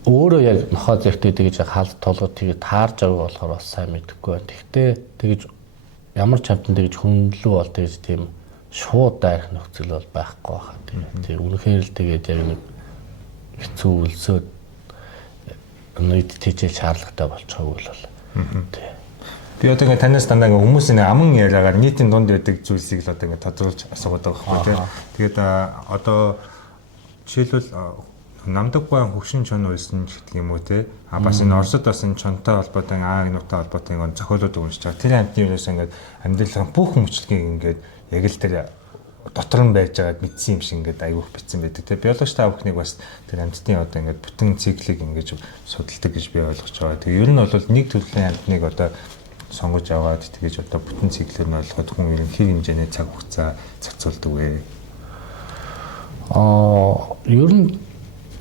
өөрөө яг нохоо зэхтэй тэгж хаалт толгой тэгээ таарж авах болохоор бас сайн мэдэхгүй байна. Тэгтээ тэгж ямар ч хамтан тэгж хөндлөө бол тэгж тийм шууд дайрах нөхцөл бол байхгүй байна. Тийм үнэхээр л тэгээд яг нэг хэцүү үлсөөд нийт тийчээ шаардлагатай болчихоогүй бол. Тийм. Би одоо ингээд танаас дандаа ингээд хүмүүсийн аман яриагаар нийтийн дунд байдаг зүйлсийг л одоо ингээд тодруулж асуугаад байгаа байхгүй тийм. Тэгээд одоо жишээлбэл намдаг баан хөвшин чон үйлсэн ч гэдэг юм уу те. Бас энэ Оросд бас энэ чонтой холбоотой агнуутай холбоотой ингээд зохиолууд уншиж байгаа. Тэр амтны юунаас ингээд амьдралын бүх мөчлөгийг ингээд яг л тэр дотор нь байж байгаад мэдсэн юм шиг ингээд айгүйх битсэн байдаг те. Биологч та бүхнийг бас тэр амьтдын одоо ингээд бүтэн циклийг ингээд судалдаг гэж би ойлгож байгаа. Тэгээ ер нь бол нэг төрлийн амьтныг одоо сонгож аваад тэгэж одоо бүтэн циклээр нь ойлгоход хүн ер нь хэр хэмжээний цаг хугацаа зарцуулдаг вэ? Ер нь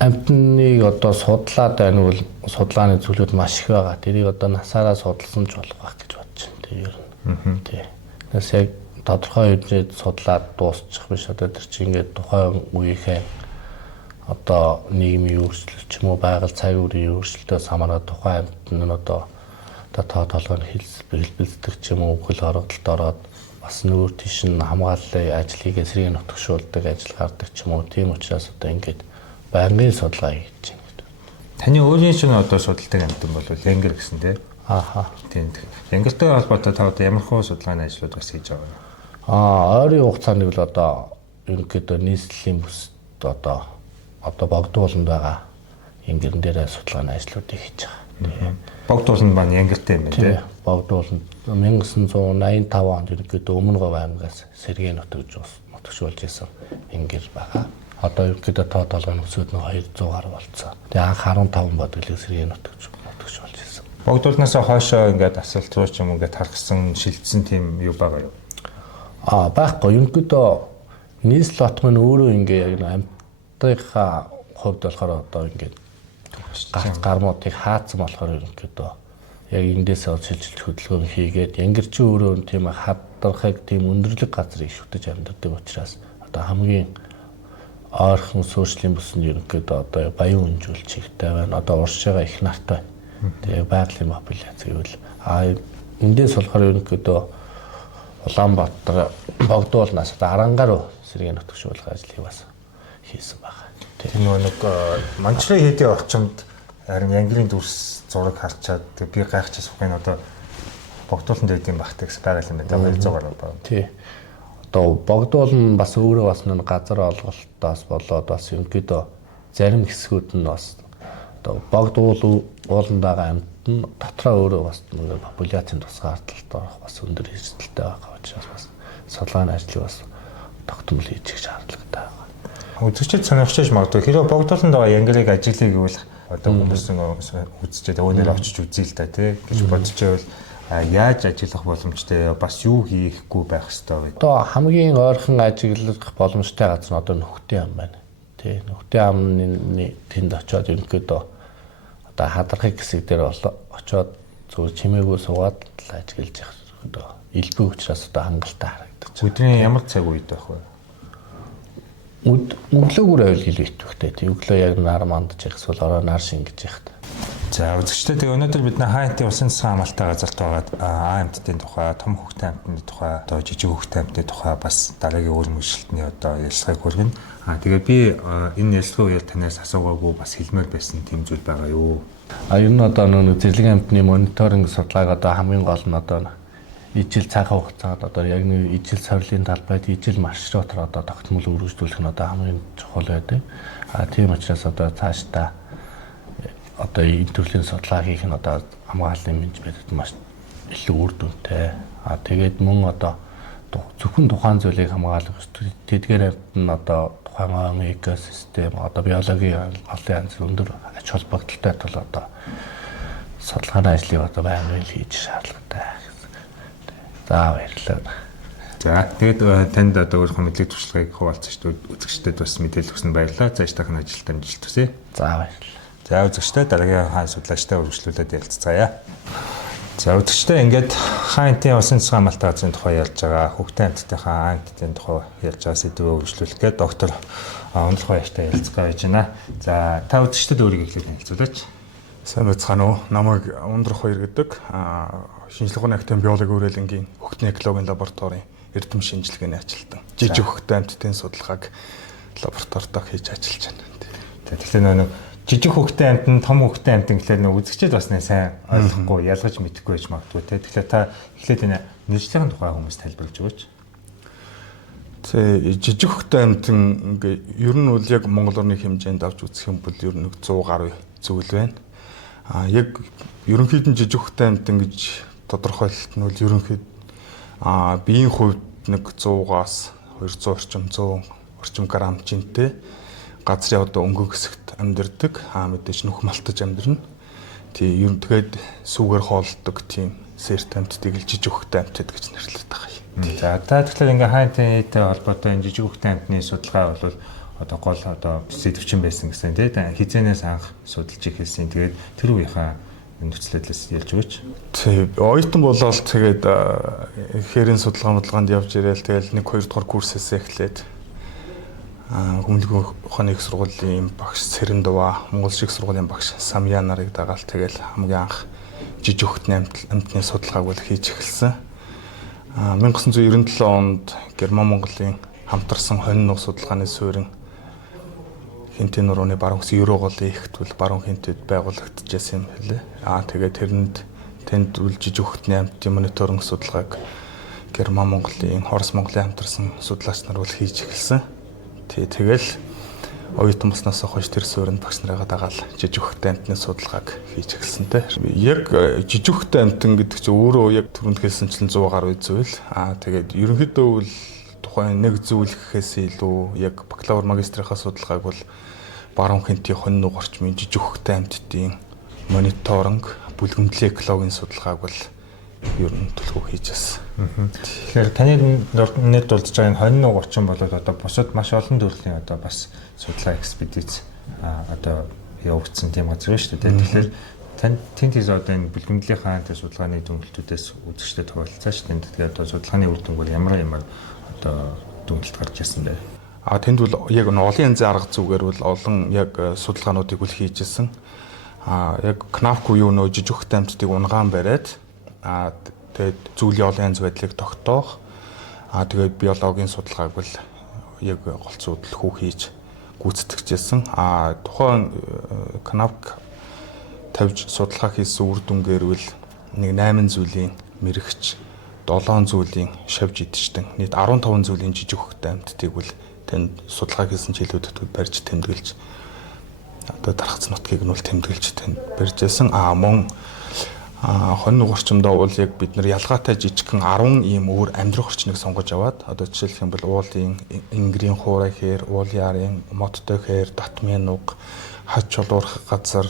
амьтныг одоо судлаад байна бол судалгааны зүйлүүд маш их байгаа. Тэрийг одоо насаараа судалсан ч болох байх гэж бодож байна. Тэр ер нь. Тий. Тэс яг тодорхой хэмжээд судлаад дуусчих биш. Одоо тэр чинь ингээд тухайн үеийнхээ одоо нийгмийн өөрчлөлт ч юм уу байгаль цаг үеийн өөрчлөлтөөс хамаарат тухайн амьтан нь одоо тоо толгойн хэлбэлцдэг ч юм уу хөл хорогдолд ороод бас нүүр тийш нь хамгааллын ажлыг эсрэг нутгшуулдаг ажил гардаг ч юм уу. Тийм учраас одоо ингээд байнгын судалгаа хийж байна. Таны өөрийн чинь одоо судалдаг амьтан бол Янгер гэсэн тий. Тийм. Янгертэй холбоотой та одоо ямар хөө судалгааны ажлууд бас хийж байгаа вэ? Ойрын хугацаанд бол одоо ерөнхийдөө нийслэлийн бүсд одоо богдууланд байгаа Янгерн дээр судалгааны ажлуудыг хийж байгаа. Богдууланд маань Янгертэй юм байна тий. Богдууланд 1985 онд ерөнхийдөө өмнө говь аймагаас сэргээ нутгшуулж исэн Янгер байгаа. Одоо ерөнхийдөө тоо толгойн өсөд нь 200 гаруй болцсон. Тэгээ анх 15 бодголыг сэргээ нутгшуулж исэн. Богдуулнаас хойшоо ингээд асуулт руу ч юм ингээд харгасан, шилжсэн тийм юу байгаа юу? Байхгүй. Ерөнхийдөө нийслэл отмын өөрөө ингээ яг амьтдынхаа хувьд болохоор одоо ингээд гармуудыг хаацсан болохоор ерөнхийдөө яг эндээсээ шилжилт хөдөлгөөн хийгээд Янгерчин өөрөө тийм хадгарахыг тийм өндөрлөг газрыг шүтэж амьдардаг учраас одоо хамгийн ойрхон сүүршлийн бүсэнд ерөнхийдөө одоо баян үнжүүлж хэрэгтэй байна. Одоо уршигаа их нартай. Тэгээ байгалийн популяц гэвэл эндээс болохоор ерөнхийдөө Улаанбаатар богдуулнаас Арангаа руу сэргээ нутгшуулах ажлыг бас хийсэн байна. Тийм нэг Манчрын хэдийн орчимд харин Янгерийн дүрс зураг харчаад би гайхчихсан байна. Одоо богдууланд байдсан багт гэсэн байгаль юм байна. 200 гаруй байна. Тий. одоо богдуул нь бас өөрөө бас нэг газар олголтоос болоод бас ерөнхийдөө зарим хэсгүүд нь бас одоо богдуул ууланд байгаа амьтад нь дотроо өөрөө бас нэг популяцийн тусгай ардталд орох бас өндөр эрсдэлтэй байгаа учраас бас судалгааны ажлыг бас тогтмол хийж их шаардлагатай байна. Үзэгчид сонирхож магадгүй хэрэв богдууланд байгаа янгирыг ажиглая гэвэл одоо хүмүүс үзчихэд өөнөр очиж үзье л да тий гэж бодож байвал яаж ажиллах боломжтой бас юу хийхгүй байх ёстой вэ? Одоо хамгийн ойрхон ажиглах боломжтой газар нь одоо нөхдөй ам байна. Тий нөхдөй амны тэнд очиод ерөнхийдөө одоо хадрахыг хэсэг дээр очиод зүгээр чимээгүй суугаад л ажиглаж явах одоо элбэг учраас одоо хангалттай харагдаж байна. Өдрийн ямар цаг үед байх вэ? Өглөөгөр ойл илүү итгэвтэй. Тий өглөө яг нар мандаж явах эсвэл ороо нар шингэж явах. За үзэгчдээ тэгээ өнөөдөр бид хаанти усан засгийн хамгаалалттай газарт байгаад АМТ-ийн тухай, том хөвгтэй амтны тухай, одоо жижиг хөвгтэй амтны тухай бас дараагийн өөр мөржилтний одоо ярилцлагыг хүргэнэ. Тэгээ би энэ ярилцлагын үеэр танаас асуугаагүй бас хэлмээр байсан тийм зүйл байгаа юу? Ер нь одоо нэг зэрлэг амтны мониторинг судалгааг одоо хамгийн гол нь одоо ижил цагаан хугацаанд одоо яг нэг ижил сорилын талбайд ижил маршрутаар одоо тогтмол өргөжлүүлэх нь одоо хамгийн чухал байдаг. Тийм учраас одоо цаашдаа одоо энэ төрлийн судалгаа хийх нь одоо хамгааллын менежментэд маш илүү үр дүнтэй. Тэгээд мөн одоо зөвхөн тухайн зүйлийг хамгаалах тэдгээр нь одоо тухайн экосистем одоо биологийн олон янз өндөр ач холбогдолтой тул одоо судалгааны ажлыг одоо байнгын хийж шаардлагатай. За баярлалаа. За тэгээд танд одоо өөрийнхөө мэдлэг туршлагыг хуваалцаж үзэгчдэд бас мэдээлэл өгсөн баярлалаа. Зааш тахын ажилд амжилт хүсье. За баярлалаа. За үзэгчдээ дараагийн хаан судлаачтай үргэлжлүүлээд ярилцгаая. За үзэгчдээ ингээд хаантын усан засгийн хамгаалалтын газрын тухай ярьж байгаа, хөвгтэй амьтдынхаа АМТ-ийн тухай ярьж байгаа сэдвээ үргэлжлүүлэх гээд доктор Онол баяртай ярилцгаа хийж байна. За та үзэгчдэд өөрийгөө хэлээд танилцуулаач. Сайн байцгаана уу? Намайг Ундрах баяр гэдэг. Шинжлэх ухааны академи биологи үрэлэнгийн хөвгтний экологийн лабораторийн эрдэм шинжилгээний ажилтан. Жижиг хөвгтэй амьтдын судалгааг лабораторидоо хийж ажиллаж байна. Тэгэхээр нэг жижиг хөвгтэй амьтан, том хөвгтэй амьтан гэхлээр нэг үзэгчд бас нэг сайн ойлгохгүй, ялгаж мэдэхгүй байж магадгүй те. Тэгэхээр та эхлээд энэ нэршлийн тухай хүмүүс тайлбарлаж өгөөч. Жижиг хөвгтэй амьтан ингээ ер нь бол яг Монгол орны хэмжээнд авч үзэх юм бол ер нь 100 гаруй зүйл байна. Яг ерөнхийд нь жижиг хөвгтэй амьтан гэж тодорхойлолт нь бол ерөнхийд биеийн хувьд нэг 100-аас 200 орчим 100 орчим грамм жинтэй газрын одоо өнгөн хэсэгт амьдардаг. Мэдээж нүх малтаж амьдарна. Ер нь тэгээд сүүгээр хоолдог тийм сэрт амьтдыг л жижиг хөвгтэй амьтад гэж нэрлэдэг байгаа юм. За та тэгэхээр ингээ хаантайтай холбоотой энэ жижиг хөвгтэй амьтны судалгаа бол одоо гол одоо сэдвчин байсан гэсэн тийм хизээнээс анх судалж ихэлсэн. Тэгээд тэр үеийнхээ нөхцөлөөс ярьж өгөөч. Оюутан болоод тэгээд хэрийн судалгаанд явж ирээл тэгэл 1-2 дугаар курсээс эхлээд Хүмүүнлэгийн ухааны их сургуулийн багш Цэрэн Дува, Монгол шиг сургуулийн багш Самья нарыг дагаал тэгэл хамгийн анх жижиг хөвгтний амьтны судалгааг бол хийж эхэлсэн. 1997 онд Герман Монголын хамтарсан хонь нух судалгааны суурин хинтээ нурууны баруун хэсэг Евроголын ихтвэл баруун хинтэд байгуулагдчихсан юм хэлээ. Тэгээд тэнд үл жижиг хөвгтний амьтны мониторинг судалгааг Герман Монголын, Орос Монголын хамтарсан судлаач нар бол хийж эхэлсэн. Тэгэл оюутан болсноос хойш тэр суурьнд багш нарыгаа дагаал жижиг хөвгтэй амьтны судалгааг хийж эхэлсэнтэй. Яг жижиг хөвгтэй амьтан гэдэг чинь өөрөө яг түрүүнд хэлсэнчлэн 100 гаруй зүйл. Тэгээд ерөнхийдөө бол тухайн нэг зүйл гэхээс илүү яг бакалавр магистрийнхаа судалгааг бол баруун хинтийн хонь нуг орчмын жижиг хөвгтэй амьтдын мониторинг, бүлгэмдлийн экологийн судалгааг бол ер нь төлхөө хийж байсан. Тэгэхээр таны нэрд дурдж байгаа энэ хонь нуг орчин бол одоо бусад маш олон төрлийн одоо бас судлаа экспедиц одоо явагдсан тийм газар шүү дээ. Тэгэхээр тэнд одоо энэ бүлгэмдлийн хаант судалгааны дүнэлтүүдээс үзэгчдэд хуваалцаач. Тэгээд одоо судалгааны үр дүн бол ямар одоо дүнэлт гарч ирсэн бэ? Тэнд бол яг олон янзын арга зүгээр бол олон яг судалгаануудыг үл хийжсэн. Яг КНАФ юу нөө жижиг хөвгтэй амьтдыг унгаан бариад тэгээд зүйлийн олон янз байдлыг тогтоох. Тэгээд биологийн судалгааг бол яг голцоо төлхөө хийж гүйцэтгэжсэн. Тухайн КНАФ тавьж судалгаа хийсэн үр дүнгээр бол нэг 8 зүйлийн мэрэгч 7 зүйлийн шавж идчихдэг. Нийт 15 зүйлийн жижиг хөхтэй амьтдыг бол тэнд судалгаа хийсэн жилүүдэд барьж тэмдэглэж одоо даргац нутгийг нь бол тэмдэглэж тэнд барьжсэн. Мөн хонь нугарчмдаа бол яг бид нар ялгаатай жижигхэн 10 ийм өөр амьдрах орчныг сонгож аваад одоо жишээлх юм бол уулын ингрийн хуурай хээр, уулын модтой хээр, татмын нуг, хаж чулуурх газар,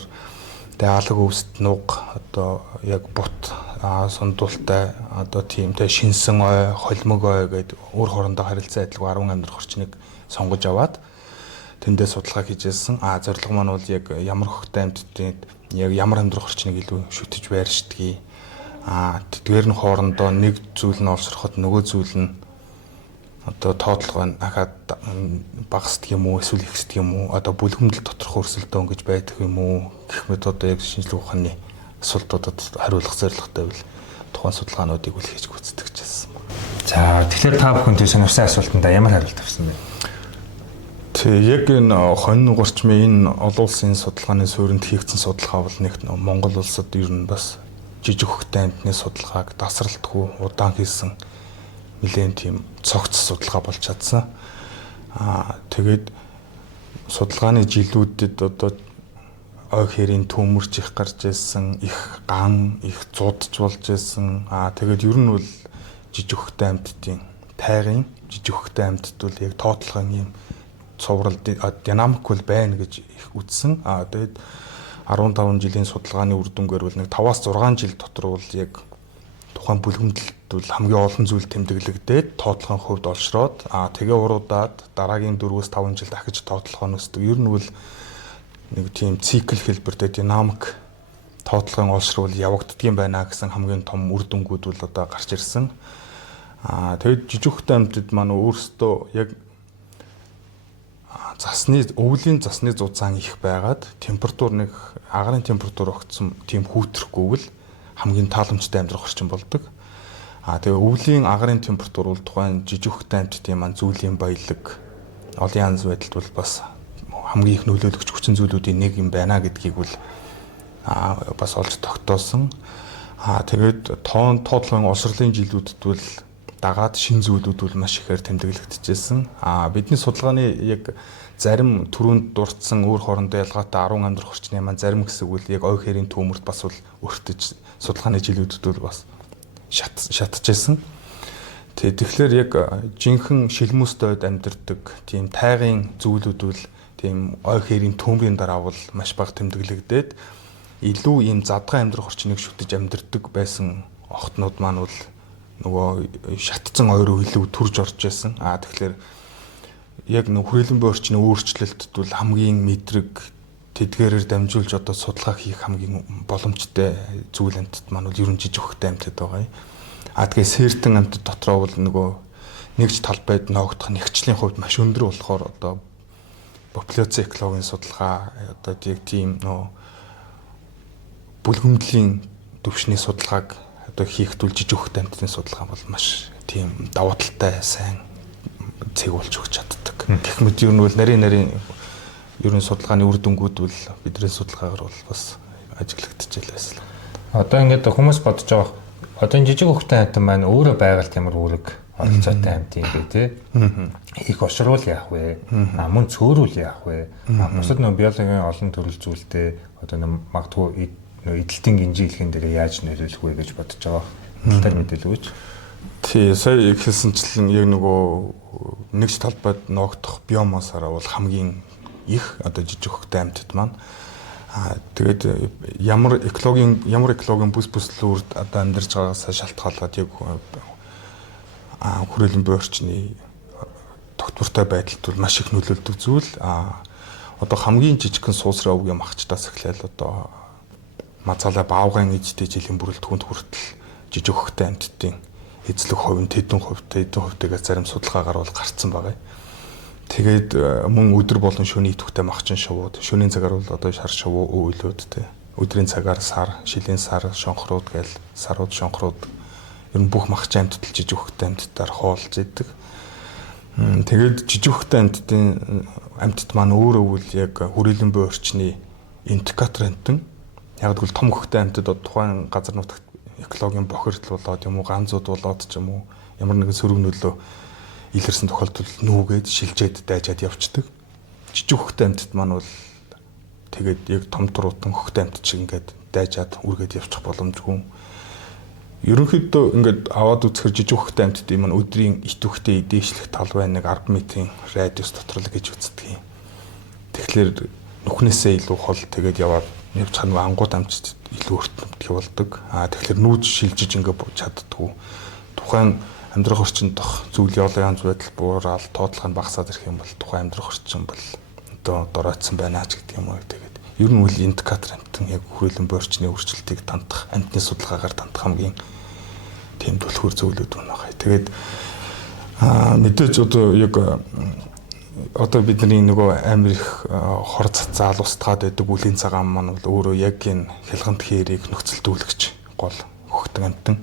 алаг өвсд нуг, одоо яг бут сундуултай одоо тиймтэй шинсэн ой, холимог ой гэдэг өөр хоорондоо харилцаа адилгүй 10 амьдрах орчныг сонгож аваад тэндээ судалгаа хийжсэн. Зорилго маань бол яг ямар хөхтэй амьтдын яг ямар амьдрах орчныг илүү шүтэж байршдгийг. Тэдгээр нь хоорондоо нэг зүйл нь олсроход нөгөө зүйл нь одоо тоотлого ахаад багасдаг юм уу, эсвэл ихсдэг юм уу, одоо бүлгэмдэл доторх өрсөлдөөн гэж байдаг юм уу гэх мэт одоо яг шинжилгээ ухааны асуултуудад хариулах зорилготой байл тухайн судалгаануудыг үл хийж гүйцэтгэж байсан. За тэгэхээр та бүхэн тэр сонирхсан асуултанд ямар хариулт авсан бэ? Яг энэ хонь нугарчмын энэ олон улсын судалгааны суурьнд хийгдсэн судалгаа бол нэг Монгол улсад ер нь бас жижиг хөхтэй амьтны судалгааг тасралтгүй удаан хийсэн нэлээд тийм цогц судалгаа болж чадсан. Тэгээд судалгааны жилүүдэд одоо ой хэрийн төмөрч их гарч ирсэн, их ган, их зудж болж ирсэн. Тэгээд ер нь бол жижиг хөхтэй амьтдын тайгын жижиг хөхтэй амьтд бол яг тоотлогын юм цуврал динамик бол байна гэж их үзсэн. Тэгээд 15 жилийн судалгааны үр дүнгээр бол нэг 5-6 жил дотор бол яг тухайн бүлгэмдэлд бол хамгийн олон зүйл тэмдэглэгдээд тоотлогын хувьд олшроод тэгээ уруудаад дараагийн 4-5 жил дахиж тоотлогоо нөсдөг. Ер нь бол нэг тийм цикл хэлбэртэй динамик тоотлогын олшруул явагддгийм байна гэсэн хамгийн том үр дүнгууд бол одоо гарч ирсэн. Тэгээд жижиг хөхтэй амьтад маань өөрсдөө яг өвлийн засны зузаан их байгаад температур нэг агарын температур огцсон тийм хүүтрэхгүйвэл хамгийн тааламжтай амьдрах орчин болдог. Тэгээ өвлийн агарын температур бол тухайн жижиг хөхтэй амьтдын маань зүйлийн баялаг олон янз байдалд бол бас хамгийн их нөлөөлөгч хүчин зүйлүүдийн нэг юм байна гэдгийг бол бас олж тогтоосон. Тэгээд тоотлогын олсрлын жилүүдэд бол дагаад шин зүйлүүд бол маш ихээр тэмдэглэгдэжсэн. Бидний судалгааны яг зарим түрүүнд дурдсан өөр хоорондоо ялгаатай 10 амьдрах орчны маань зарим хэсэг бол яг ой хэрийн төмөрт бас бол өртөж судалгааны жилүүдэд бол бас шатчихсан. Тэгэхээр яг жинхэнэ шилмүстэй амьдардаг тийм тайгын зүйлүүд бол тийм ой хэрийн төмрийн дараа бол маш бага тэмдэглэгдээд илүү ийм задгай амьдрах орчныг шүтэж амьдардаг байсан охтнууд маань бол нөгөө шатцсан ойроо илүү төрж орж байсан. Тэгэхээр яг нэг хүрээлэн буй орчны өөрчлөлтд бол хамгийн мэдрэг тэдгээрээр дамжуулж одоо судалгаа хийх хамгийн боломжтой зүйл амьтад маань бол ер нь жижиг хөхтэй амьтад байгаа юм. Тэгээ сертэн амьтад дотроо бол нөгөө нэгж талбайд ноогдох нэгчлийн хувьд маш өндөр болохоор одоо популяци экологийн судалгаа одоо яг тийм нөө бүлгэмдлийн төвшний судалгааг одоо хийхдүүл жижиг хөхтэй амьтдын судалгаа бол маш тийм давуу талтай сайн цэг болж өгч чаддаг. Гэх мэт ер нь бол нарийн ер нь судалгааны үр дүнгууд бол бидний судалгаагаар бол бас ажиглагдчихжээ байсан. Одоо ингээд хүмүүс бодож байгаа одоо энэ жижиг хөхтэй амьтан маань өөрөө байгальд ямар үүрэг оролцоотой амьт юм бэ те? Их ошруул яах вэ? Мөн цөөрүүл яах вэ? Бусад нөө биологийн олон төрөл зүйлтэй одоо магадгүй эдэлтийн гинжиглэхэн дээр яаж нөлөөлөх вэ гэж бодож байгаа. Талаар мэдээлэл өгөөч. Тий, сая хэлсэнчлэн яг нөгөө нэгж талбайд ноогдох биомассаараа бол хамгийн их одоо жижиг хөхтэй амьтад маань тэгээд ямар экологийн бүс бүслүүрд одоо амьдарч байгаагаас шалтгаалаад яг хүрээлэн буй орчны тогтвортой байдалд бол маш их нөлөөлдөг зүйл. Одоо хамгийн жижигхэн суусрын овгийн махчтаас эхлээл одоо мацаалаа баавгайн ижтэй жилийн бүрэлдэхүүнд хүртэл жижиг хөхтэй амьтдын эзлэх хувь нь тэдэн хувьтэйгээ зарим судалгаагаар бол гарцсан байгаа. Тэгээд мөн өдөр болон шөнийн идэвхтэй махчин шувууд, шөнийн цагаар бол одоо шар шувуу үйлүүд те. Өдрийн цагаар сар, шилийн сар, шонхрууд гээл сарууд, шонхрууд ер нь бүх махчин амьтдал жижиг хөхтэй амьтдаар хоолж идэг. Тэгээд жижиг хөхтэй амьтд маань өөрөө бол яг хүрээлэн буй орчны индикатор амтан. Яг тэгвэл том хөхтэй амьтад тухайн газар нутагт экологийн бохирдлуулаад юм уу ганцууд болоод ч юм уу ямар нэгэн сөрөг нөлөө илэрсэн тохиолдолд нүүгээд шилжээд дайжаад явцдаг. Жижиг хөхтэй амьтад маань бол тэгээд яг том туруудан хөхтэй амьтад шиг ингээд дайжаад үргээд явчих боломжгүй. Ерөнхийдөө ингээд аваад үзэхэр жижиг хөхтэй амьтад юм өдрийн ит хөхтэй дээшлэх талбай 10 метрийн радиус дотор л гэж үздэг юм. Тэгэхээр нүхнээсээ илүү хол тэгээд яваад явж чадна ангууд амжид илүү өртөмтгий болдог. Тэгэхээр нүүж шилжиж ингээд чаддгүй. Тухайн амьдрах орчиндох зүйл явлын янз байдал буураад тоотлого нь багасаад ирэх юм бол тухайн амьдрах орчин бол одоо доройтсон байна ч гэдэг юм уу. Тэгээд ер нь үл индикатор амтан яг хүрээлэн буурчны өөрчлөлтийг тандах, амтны судалгаагаар тандах хамгийн тийм түлхүүр зөвлөд байна. Тэгээд мэдээж одоо бидний нөгөө амир их хор цацаал устгаад байдаг үлийн цагаан маань бол өөрөө яг энэ хялгант хээрийг нөхцөлдүүлэгч гол хөхтөн амтан.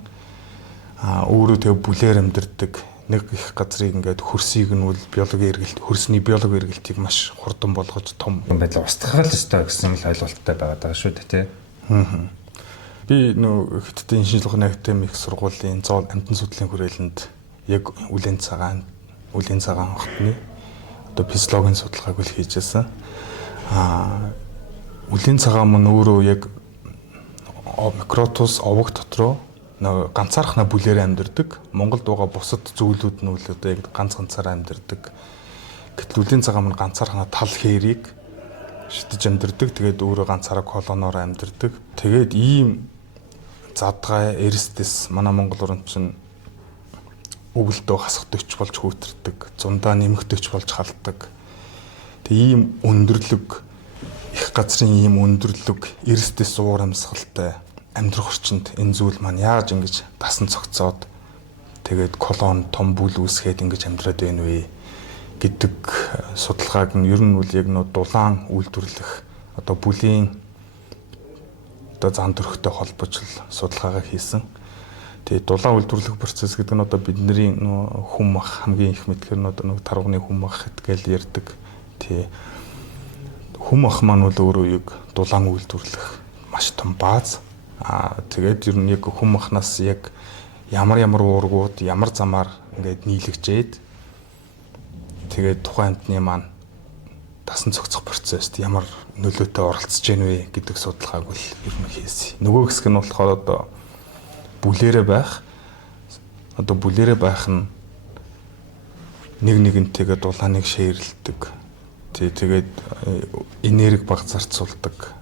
Өөрөө тэгээ бүлээр амьдардаг нэг их газрыг ингээд хөрсийг нь үл биологийн эргэлт хөрсний биологийн эргэлтийг маш хурдан болгож том юм байдлаа устгахаар л өстой гэсэн л ойлголттой байгаад байгаа шүү дээ тий. Би нөө Хятадын шинжилгээний академик сургуулийн амтан судлалын хүрээлэнд яг үлийн цагаан хотны одоо физиологийн судалгааг үл хийжсэн. Үлийн цагаан маань өөрөө яг микротус овог дотроо ганцаархнаа бүлээр амьдардаг. Монголд байгаа бусад зүйлүүд нь үл одоо яг ганцаараа амьдардаг. Гэтэл үлийн цагаан маань ганцаархнаа тал хээрийг шидэж амьдардаг. Тэгээд өөрөө ганцаараа колоноор амьдардаг. Тэгээд ийм задгай эрсдэс манай Монгол орнд чинь өвөлдөө хасах дөч болж хүүтэрдэг, зундаа нэмэх дөч болж халддаг. Тэгээ ийм өндөрлөг их газрын ийм өндөрлөг эрсдэс уур амьсгалтай амьдрах орчинд энэ зүйл маань яаж ингэж дасан цогцоод тэгээд колон том бүл үүсгээд ингэж амьдраад байна вэ гэдэг судалгааг нь ер нь үл яг нөө дулаан үйлдвэрлэх одоо бүлийн одоо зан төрхтэй холбож судалгаагаа хийсэн. Тэгээд дулаан үйлдвэрлэх процесс гэдэг нь одоо бидний хүм мах хамгийн их мэдгээр нь одоо нэг таргууны хүм мах гэдгээл ярьдаг. Тий. Хүм мах маань бол өөрөө яг дулаан үйлдвэрлэх маш том бааз. Тэгээд ер нь яг хүм махнаас яг ямар уургууд ямар замаар ингээд нийлэгжээд тэгээд тухайн амтны маань дасан цогцох процесст ямар нөлөөтэй оролцож гэнэ вэ гэдэг судалгааг бол ер нь хийсэн. Нөгөө хэсэг нь болохоор одоо бүлээрээ байх нь нэгнтэйгээ дулааныг шеэрлдэг. Тэгээд энерги баг зарцуулдаг.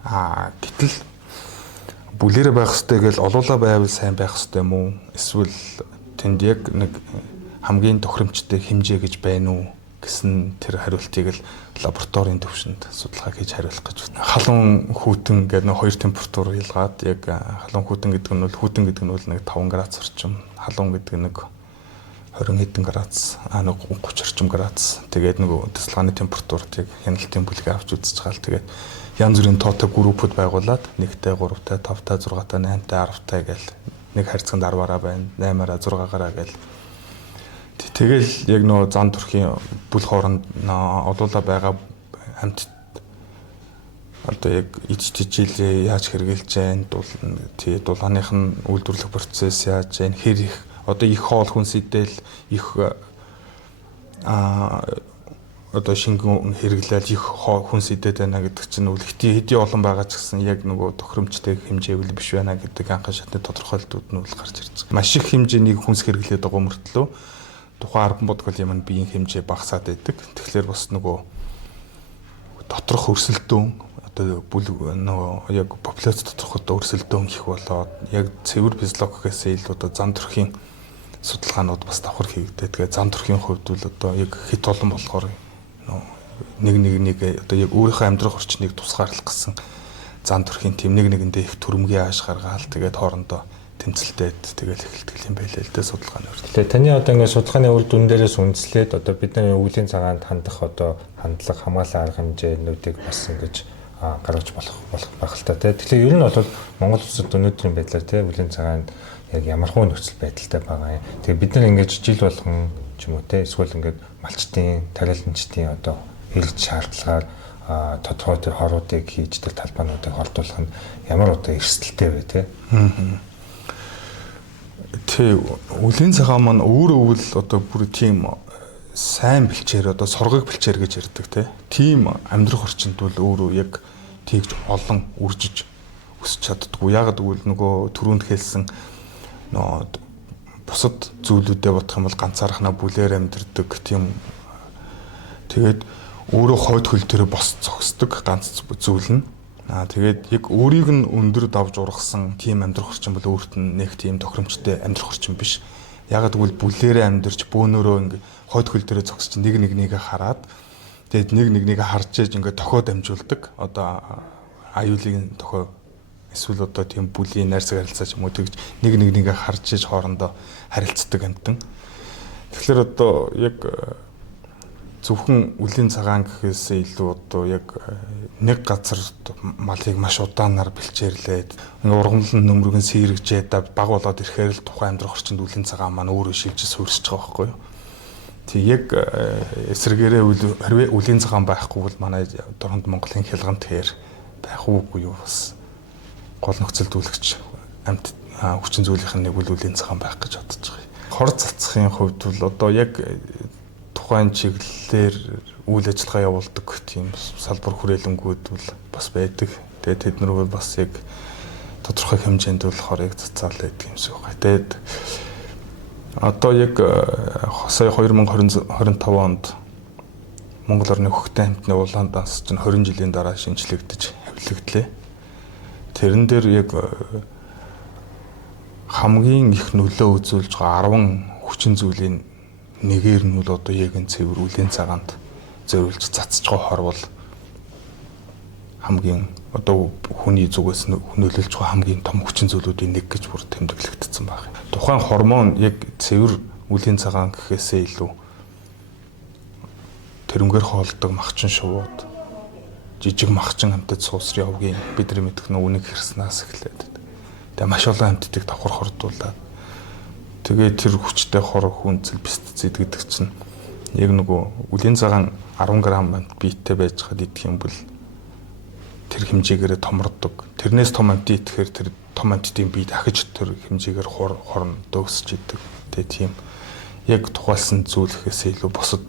Гэтэл бүлээрээ байх хэрэгтэй гэж олуулаа байвал сайн байх хэрэгтэй юм уу? Эсвэл тэнд яг нэг хамгийн тохиромжтой хэмжээ гэж байна уу гэсэн тэр хариултыг л лабораторийн төвшөнд судалгаа хийж хариулах гэж байна. Халуун хүйтэн гэдэг нэг хоёр температур хилгаад яг халуун хүйтэн гэдэг нь бол нэг 5 градус орчим, халуун гэдэг нэг 20 хэдэн градус, нэг 30 орчим градус. Тэгээд нөгөө тасалгааны температурт яг хяналтын бүлэг авч үзэж байгаа л тэгээд янз бүрийн тоотой группүүд байгуулад 1-тэй, 3-тай, 5-тай, 6-тай, 8-тай, 10-тай гэл нэг харьцаанд 10-аараа байна, 8-аараа, 6-аараа гэл. Тэгэл яг нөө зан төрхийн бүл хооронд олуулаа байгаа амьтд одоо яг ижил яаж хэрэгжилж байна, дулааных нь үйлдвэрлэх процесс яаж байна, хэр их одоо их хоол хүнс идэл их одоо шингэн хэрэглээл их хүнс идээд байна гэдэг чинь үл хэдий олон байгаа ч гэсэн яг нөгөө тохиромжтой хэмжээвэл биш байна гэдэг анхан шатны тодорхойлолтууд нь үл гарч ирж байгаа. Маш их хэмжээний хүнс хэрэглээд байгаа мөртлөө тухайн арбан бодгол юм биеийн хэмжээ багасаад байдаг. Тэгэхээр бас нөгөө доторх өрсөлдөөн одоо нөгөө яг популяц доторх одоо өрсөлдөөн их болоод яг цэвэр физиологиээс илүү одоо зан төрхийн судалгаанууд бас давхар хийгдээ. Тэгээ зан төрхийн хувьд бол одоо яг хит олон болохоор нэг одоо яг өөрийнхөө амьдрах орчныг тусгаарлах гэсэн зан төрхийн тэм нэгэндээ их төрөмгийн ааш гаргаал тэгээд хоорондоо тэмцэлтэд тэгэл эхэлдэг юм байлээ л дээ судалгааны урд. Тэгээ таны одоо ингээд судалгааны үр дүн дээрээс үндэслээд одоо бидний өвлийн цагаанд хандах одоо хандлага хамгаалал арга хэмжээнүүдийг бас ингэж гаргаж болох байх л та тийм. Тэгэхээр ер нь бол Монгол улсад өнөөдрийн байдлаар тийм өвлийн цагаанд яг ямархуу нөхцөл байдалтай байгаа юм. Тэгээ бид нар ингэж жил болгон ч юм уу тийм эсвэл ингээд малчтын, тариаланчдын одоо хэрэгж шаардлагаар тодорхой төр хоруудыг хийж тэр талбаануудыг холдуулах нь ямар одоо эрсдэлтэй вэ тийм. Тэ үлийн цагаан маань өөрөө үл одоо бүр тийм сайн бэлчээр одоо сургаг бэлчээр гэж ярьдаг тийм амьдрах орчинд бол өөрөө яг тэгж олон үржиж өсч чаддгүй. Яг гэвэл нөгөө түрүүнд хэлсэн бусад зүйлүүдэд бодох юм бол ганцаархнаа бүлээр амьдэрдэг тийм тэгээд өөрөө хойд хөл дээр бос зогсдог ганц зүйл нь. Тэгээд яг өөрийг нь өндөр давж ургасан тийм амьдрах орчин бол өөрт нь нэг тийм тохиромжтой амьдрах орчин биш. Яг гэвэл бүлээрээ амьдарч бөөнөрөө ингээ хойд хөл дээрээ зогсож нэг нэгээ хараад тэгээд нэг нэгээ харж ээж ингээ тохио дамжуулдаг. Одоо аюулын тохио эсвэл одоо тийм бүлийн найрсаг харилцаа ч юм уу тэгж нэг нэгээ харж ээж хоорондоо харилцдаг амтан. Тэгэхээр одоо яг зөвхөн үлийн цагаан гэхээсээ илүү одоо яг нэг газар малыг маш удаанаар бэлчээрлээд ингээ ургамлын нөмрөг нь сэрэгжээд баг болоод ирэхээр л тухайн амьдрах орчинд үлийн цагаан маань өөрөө шилжиж суурьсч байгаа байхгүй юу. Тэг яг эсрэгээрээ хэрвээ үлийн цагаан байхгүй бол манай дорхонд Монголын хялганд тэр байх уугүй юу бас гол нөхцөлд үлгч амт хүчин зүйлийнх нь нэг үлийн цагаан байх гэж бодож байгаа. Хор цацхын хувьд бол одоо яг тухайн чиглэлээр үйл ажиллагаа явуулдаг тийм салбар хүрээлэнгүүд бол бас байдаг. Тэгээд тэд нар бас яг тодорхой хэмжээнд бол хорыг цацаал байдаг юм шиг байна. Тэгээд одоо яг сая 2025 онд Монгол орны хөхтэй хамтны улаан данс чинь 20 жилийн дараа шинжлэгдэж хэвлэгдлээ. Тэрэн дээр яг хамгийн их нөлөө үзүүлж байгаа 10 хүчин зүйлийн нэгээр нь бол одоо яг энэ цэвэр үлийн цагаанд зориулж цацж байгаа хор бол хамгийн одоо хүний зүгээс нөлөөлж байгаа хамгийн том хүчин зүйлүүдийн нэг гэж бүр тэмдэглэгдсэн байна. Тухайн гормон яг цэвэр үлийн цагаан гэхээсээ илүү тэрнгээр хоолдог махчин шувууд жижиг махчин хамтад суусар явгийн бидний мэдэх нүунийг хэрснээс эхлээд тэгээ маш олон хамтдыг давхар хордуулаад тэгээд тэр хүчтэй хор хүнцэл пестицид гэдэг чинь яг нөгөө үлийн цагаан 10 г амт биеттэй байж хад идэх юм бол тэр хэмжээгээр томрдог. Тэрнээс том амт идэхээр тэр том амттын бие дахиж тэр хэмжээгээр хорн дөөсч идэг. Тэгээ тийм яг тухайлсан зүйлхээс илүү бусад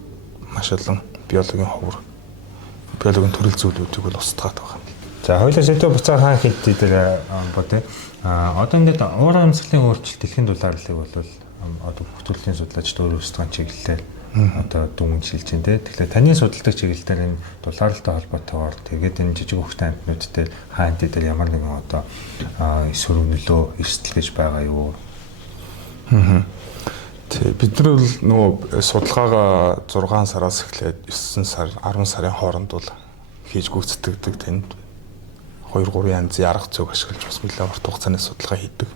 маш олон биологийн ховор биологийн төрөл зүйлүүдийг бол устгаад байгаа. За хоёулаа сэдв буцаа хаан хэлтий дээр бодъё. Одоо ингээд уур амьсгалын өөрчлөлт дэлхийн дулаарлыг бол одоо бүх төрлийн судлаачид өөр өөрсдөө чиглэлээр одоо дүнгийн шилж байна те. Тэгэхээр таны судалдаг чиглэлээр энэ дулаарлалтай холбоотойгоор тэгээд энэ жижиг хөвгтэй амтнуудтай хаан хэлтий дээр ямар нэгэн одоо эсвэр нөлөө эрсдэл гэж байгаа юу? Бид нар бол нөгөө судалгаагаа 6 сараас эхлээд 9 сар 10 сарын хооронд бол хийж гүйцэтгэдэг тэнд 2-3 янзын арга зүйг ашиглаж бас нэлээд урт хугацааны судалгаа хийдэг.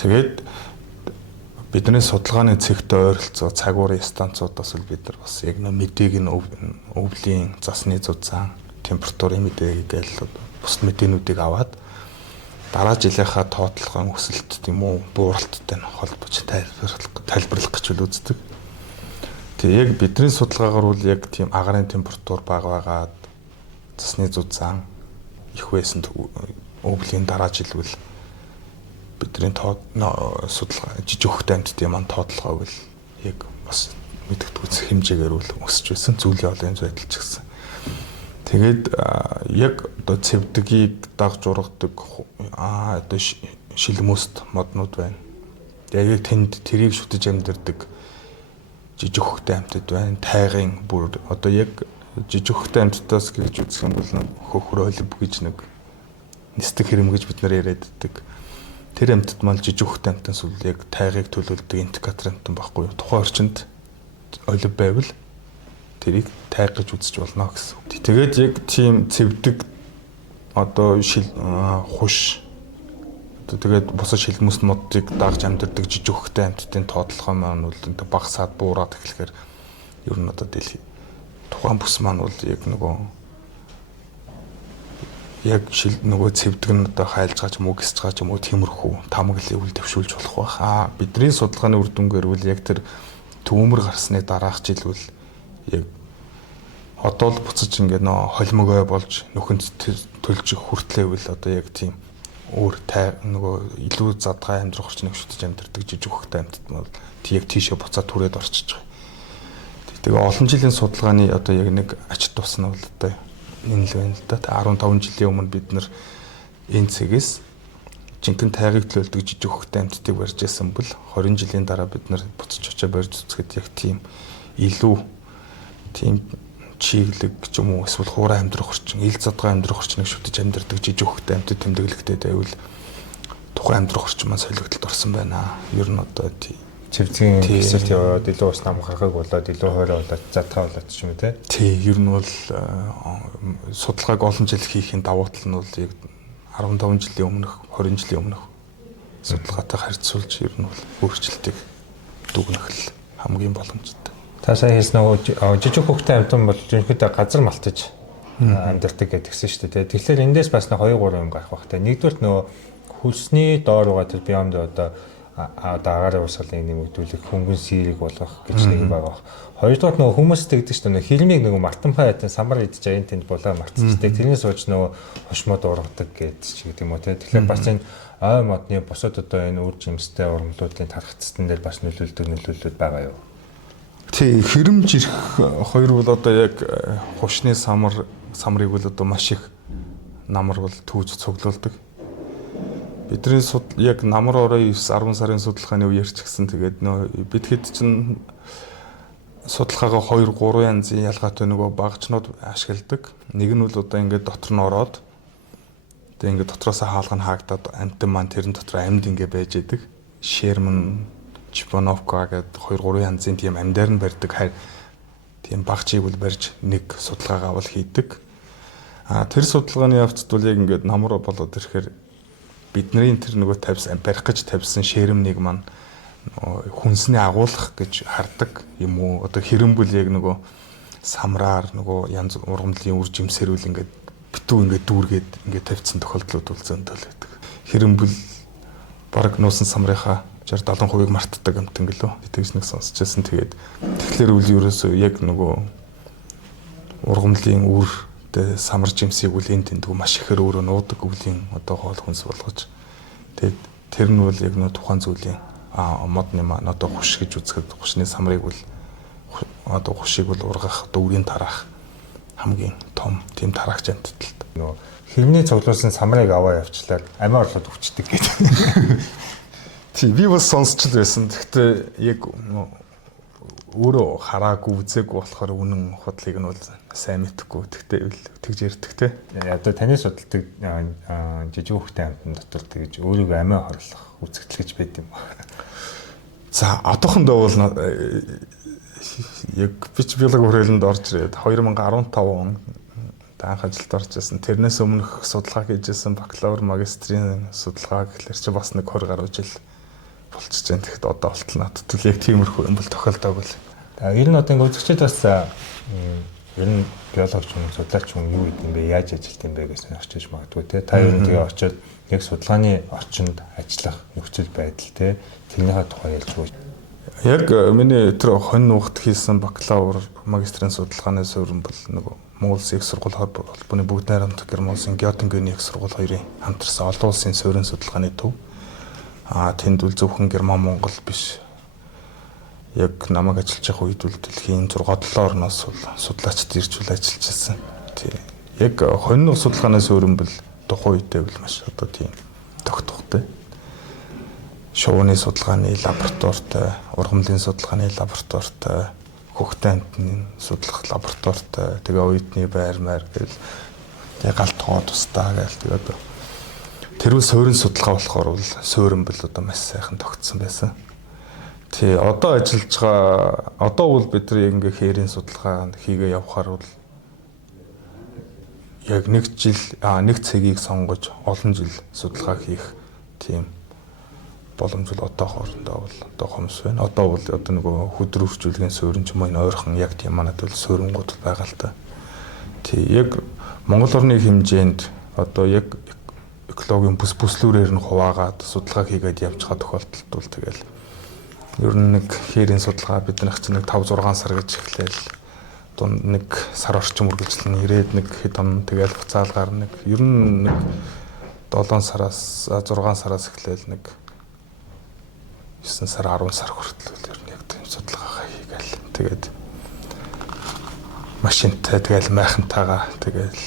Тэгээд бидний судалгааны цэгт ойролцоо цагуурын станцуудаас л бид нар бас яг мэдээг нь өвлийн засны зузаан, температурын мэдээг гээл бус мэдээнүүдийг аваад дараа жилийнхаа тоотлогын өсөлт тийм үү бууралттай нь холбож тайлбарлах гэж үздэг. Тэгээ яг бидний судалгаагаар бол яг тийм агарын температур бага байгаад засны зузаан их байсан өвлийн дараа жил бол бидний судалгаа жижиг хөхтэй амттын маань тоотлогоо бол яг бас мэдэгдэх хэмжээгээр бол өсөж байсан зүйлийн олон байдал ч гэсэн. Тэгээд яг одоо цэвдгийг дагж ургадаг одоо шилмөст моднууд байна. Тэгээд яг тэнд тэрийг шүтэж амьдэрдэг жижиг хөхтэй амттад байна. Тайгын бүр одоо яг жижиг хөхтэй амттаас гэж үзэх юм бол хөхөр олив гэж нэг нисдэг хэрэм гэж бид нар яриад байдаг. Тэр амттад маань жижиг хөхтэй амттаас бол яг тайгыг төлөвлөдөг индикатор амттан байхгүй юу? Тухайн орчинд олив байвал тэрийг тайг гэж үзэж болно гэсэн. Тэгээд яг тийм цэвдэг одоо хуш тэгээд бусад шилмөс модыг дагж амьдэрдэг жижиг хөхтэй амттын тоотлогоо маань бол багасаад буураад эхлэхээр ер нь одоо тухайн бүс маань бол яг нөгөө нөгөө цэвдэг нь одоо хайлж байгаа ч юм уу гисж байгаа ч юм уу тиймэрхүү тамаглалыг үл дэвшүүлж болох байх. Бидний судалгааны үр дүнгээр бол яг тэр төвөмөр гарсны дараах жил бол яг одоо л буцаж ингээд холимогой болж нөхөнд төлж хүртлээвэл одоо яг тийм өөр нөгөө илүү задгай амьдрах орчныг шүтэж амьдардаг жижиг хөхтэй амьтад бол яг тийшээ буцаад түрээд орчиж байгаа. Тэгээ олон жилийн судалгааны одоо яг нэг ач тус нь бол одоо энэ л байна л да. 15 жилийн өмнө бид нар энэ цэгээс жинхэнэ тайгыг төлөвлөдөг жижиг хөхтэй амьтдыг барьж байсан бол 20 жилийн дараа бид нар буцаж очиж барьж үзэхэд яг тийм илүү тийм чиглэг ч юм уу эсвэл хуурай амьдрах орчин, ил задгай амьдрах орчныг шүтэж амьдардаг жижиг хөхтэй амьтад тэмдэглэгтэй байвал тухайн амьдрах орчин маань солигдолд орсон байна. Ер нь одоо тийм чивцгийн хэсэлт яваад илүү ус нам гаргахыг болоод илүү хоорой болоод задгаа болоод ч юм уу те. Тий, ер нь бол судалгааг олон жил хийхин давуу тал нь бол яг 15 жилийн өмнөх, 20 жилийн өмнөх судалгаатай харьцуулж ер нь бол өөрчлөлтийг дүгнэх л хамгийн боломжтой. Та сая хэлсэн нөгөө жижиг хөхтэй амьтан бол жинхэнэ газар малтаж амьдардаг гэдгсэн шүү дээ. Тэгэхээр эндээс бас 2-3 юм гарах бах те. Нэгдүгээр нөгөө хөлсний доор байгаа тэр биомд одоо агарын урсгалыг нэмэгдүүлэх, хөнгөн сэрийг болгох гэж нэг юм байгаа. Хоёрдугаар нөгөө хүмүүс тэгдэг шүү дээ. Хилмиг нөгөө мартанпай хайтан самар идэж аян тэнд булаа мартчихдаг. Тэрнээс ууч нөгөө хошмод ургадаг гэдэг юм уу те. Тэгэхээр бас энэ ой модны босоод одоо энэ үр жимстэй ургамлуудын тархацсан дээр бас нөлөөлөлд байгаа юу? Тий, хэрэмж ирэх хоёр бол одоо яг хушны самрыг бол одоо маш их намар бол түүж цуглуулдаг. Бидний яг намар орой 9-10 сарын судалгааны үе ярьчихсан. Тэгээд бид хэд чинь судалгаагаа 2-3 янзын ялгаатай нөгөө багчнууд ашигладаг. Нэг нь бол одоо ингээд дотор нь ороод тэгээд ингээд дотроосоо хаалга нь хаагдаад амтан маань тэрэн дотор амьд ингээд байж идэг. Шерман, Чипоновка гэдэг 2-3 янзын тийм амьдаар нь барьдаг тийм багчийг бол барьж нэг судалгаагаа бол хийдэг. Тэр судалгааны явцд бол яг ингээд намар болоод ирэхээр бидний тэр нөгөө барих гэж тавьсан шермнийг маань хүнсний агуулгах гэж хардаг юм уу? Одоо хэрэмбэл яг нөгөө самраар нөгөө янз ургамлын үр жимсээр үл ингээд битүү ингээд дүүргээд ингээд тавьсан тохиолдлууд бол зөндөл байдаг. Хэрэмбэл баг нуусан самрынхаа 60-70% мартдаг амтан гэлөө. Тэгж нэг сонсчихсан. Тэгээд тэгэхээр үл ерөөсөө яг нөгөө ургамлын үр самар жимсийг үл энэ тэндгүй маш ихээр өөрөө нуудаг өвлийн одоо хоол хүнс болгож. Тэгээд тэр нь бол яг нөө тухайн зүйлийн модны маань одоо хуш гэж үзэхэд хушны самрыг бол одоо хушийг бол ургах одоо үрийн тараах хамгийн том тийм тараагч амттал. Нөгөө хэрний цуглуулсан самрыг аваа явчлаад амиа орлоод өвчдөг гэдэг. Тий, би бас сонсч л байсан. Гэхдээ яг өөрөө хараагүй үзээгүй болохоор үнэн худлыг нь бол сайн мэдэхгүй. Тэгтээ тэгж ярьдаг те. Одоо таны судалдаг жижиг хөхтэй амьтан дотор тэгж өөрийгөө амиа хорлох үзэгдэл гэж байд юм ба. За одоохондоо бол яг бич биологи хүрээлэнд орж ирээд 2015 он анх ажилд орж ирсэн. Тэрнээс өмнөх судалгаа хийжсэн бакалавр, магистрийн судалгаа гэхэлэр чи бас нэг 20 гаруй жил болчихж байна. Тэгэхэд одоо болтол надад яг тиймэрхүү юм бол тохиолдог бол. Ер нь одоо ингээ үзэгчд бас ер нь биологч юм судлаач юм юу гэдэг юм бэ? Яаж ажилт юм бэ гэж очиж магадгүй те. Та ер нь тэгээ очиод яг судалгааны орчинд ажиллах нөхцөл байдал те. Тэрнийхээ тухай ярьж өгөөч. Яг миний тэр хонь нуухт хийсэн бакалавр, магистрийн судалгааны суурин бол нөгөө Монгол Улсын их сургууль холбооны бүгд найрамдах Герман-Улсын Гётингений их сургууль хоёрын хамтарсан олон улсын суурин судалгааны төв. Тэнд үл зөвхөн Герман Монгол биш. Яг намайг ажиллаж байгаа үед үл дэлхийн 6-7 орноос судлаачид ирж үл ажиллаж байсан. Тий. Яг хоньны судалгааны суурин бол тухайн үедээ бол маш одоо тийм тогтвортой. Шувууны судалгааны лабораторитой, ургамлын судалгааны лабораторитой, хөхтэй амтны судлах лабораторитой, тэгээ оюутны байр маяг гэл тэгээ галт тоо тустаа гээл тэгээ одоо тэрүүл суурин судалгаа болохоор бол суурин бол одоо маш сайхан тогтсон байсан. Тий, одоо ажиллаж байгаа одоо бол бид нар яг ингээ хээрийн судалгаа хийгээ явхаар бол яг нэг цагийг сонгож олон жил судалгаа хийх тийм боломж бол одоо хоорондоо бол одоо хомс байна. Одоо бол одоо нөгөө хөдрөвчлөгийн суурин ч юм уу энэ ойрхон яг тийм манад бол суурингууд байгаа л та. Тий, яг Монгол орны хэмжээнд одоо яг экологийн бүслүүрээр нь хуваагаад судалгаа хийгээд явж байгаа тохиолдолд бол тэгэл ер нь нэг хээрийн судалгаа биднийх чинь нэг 5-6 сар гэж эхлээл дунд нэг сар орчим үргэлжлэн ирээд нэг хэд он тэгэл буцаалгаар нэг ер нь нэг 7 сараас 6 сараас эхлээл нэг 9 сар 10 сар хүртэл ер нь яг тийм судалгаагаа хийгээл. Тэгээд машинтай тэгэл майхантайгаа тэгэл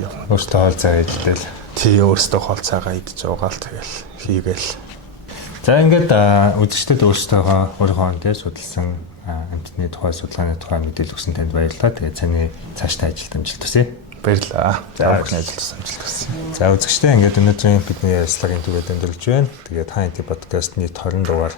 явна. Өөртөө хоол цаа идэл. Тий өөртөө хоол цаагаа идэж уугаал тэгэл хийгээл. За ингээд үзэгчдэд өөрийнхөө дээр судалсан амьтны тухай судалгааны тухай мэдээлэл өгсөн танд баярлалаа. Тэгээд цааны цаашдаа ажилд амжилт хүсье. Баярлалаа. За бүхэн ажилд амжилт хүсье. За үзэгчдээ ингээд өнөөдрийн бидний ярилцлагын түгээд өндөрлж байна. Тэгээд HNT podcast-ны 20 дугаар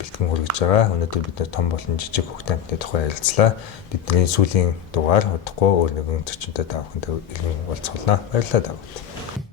бэлтгэн хүргэж байгаа. Өнөөдөр бид том болон жижиг хөвгтэй амьтны тухай ярилцлаа. Бидний сүүлийн дугаар удахгүй өөр нэгэн зочинтой та бүхэнтэй илэн уулзуулнаа. Баярлалаа та бүхэнд.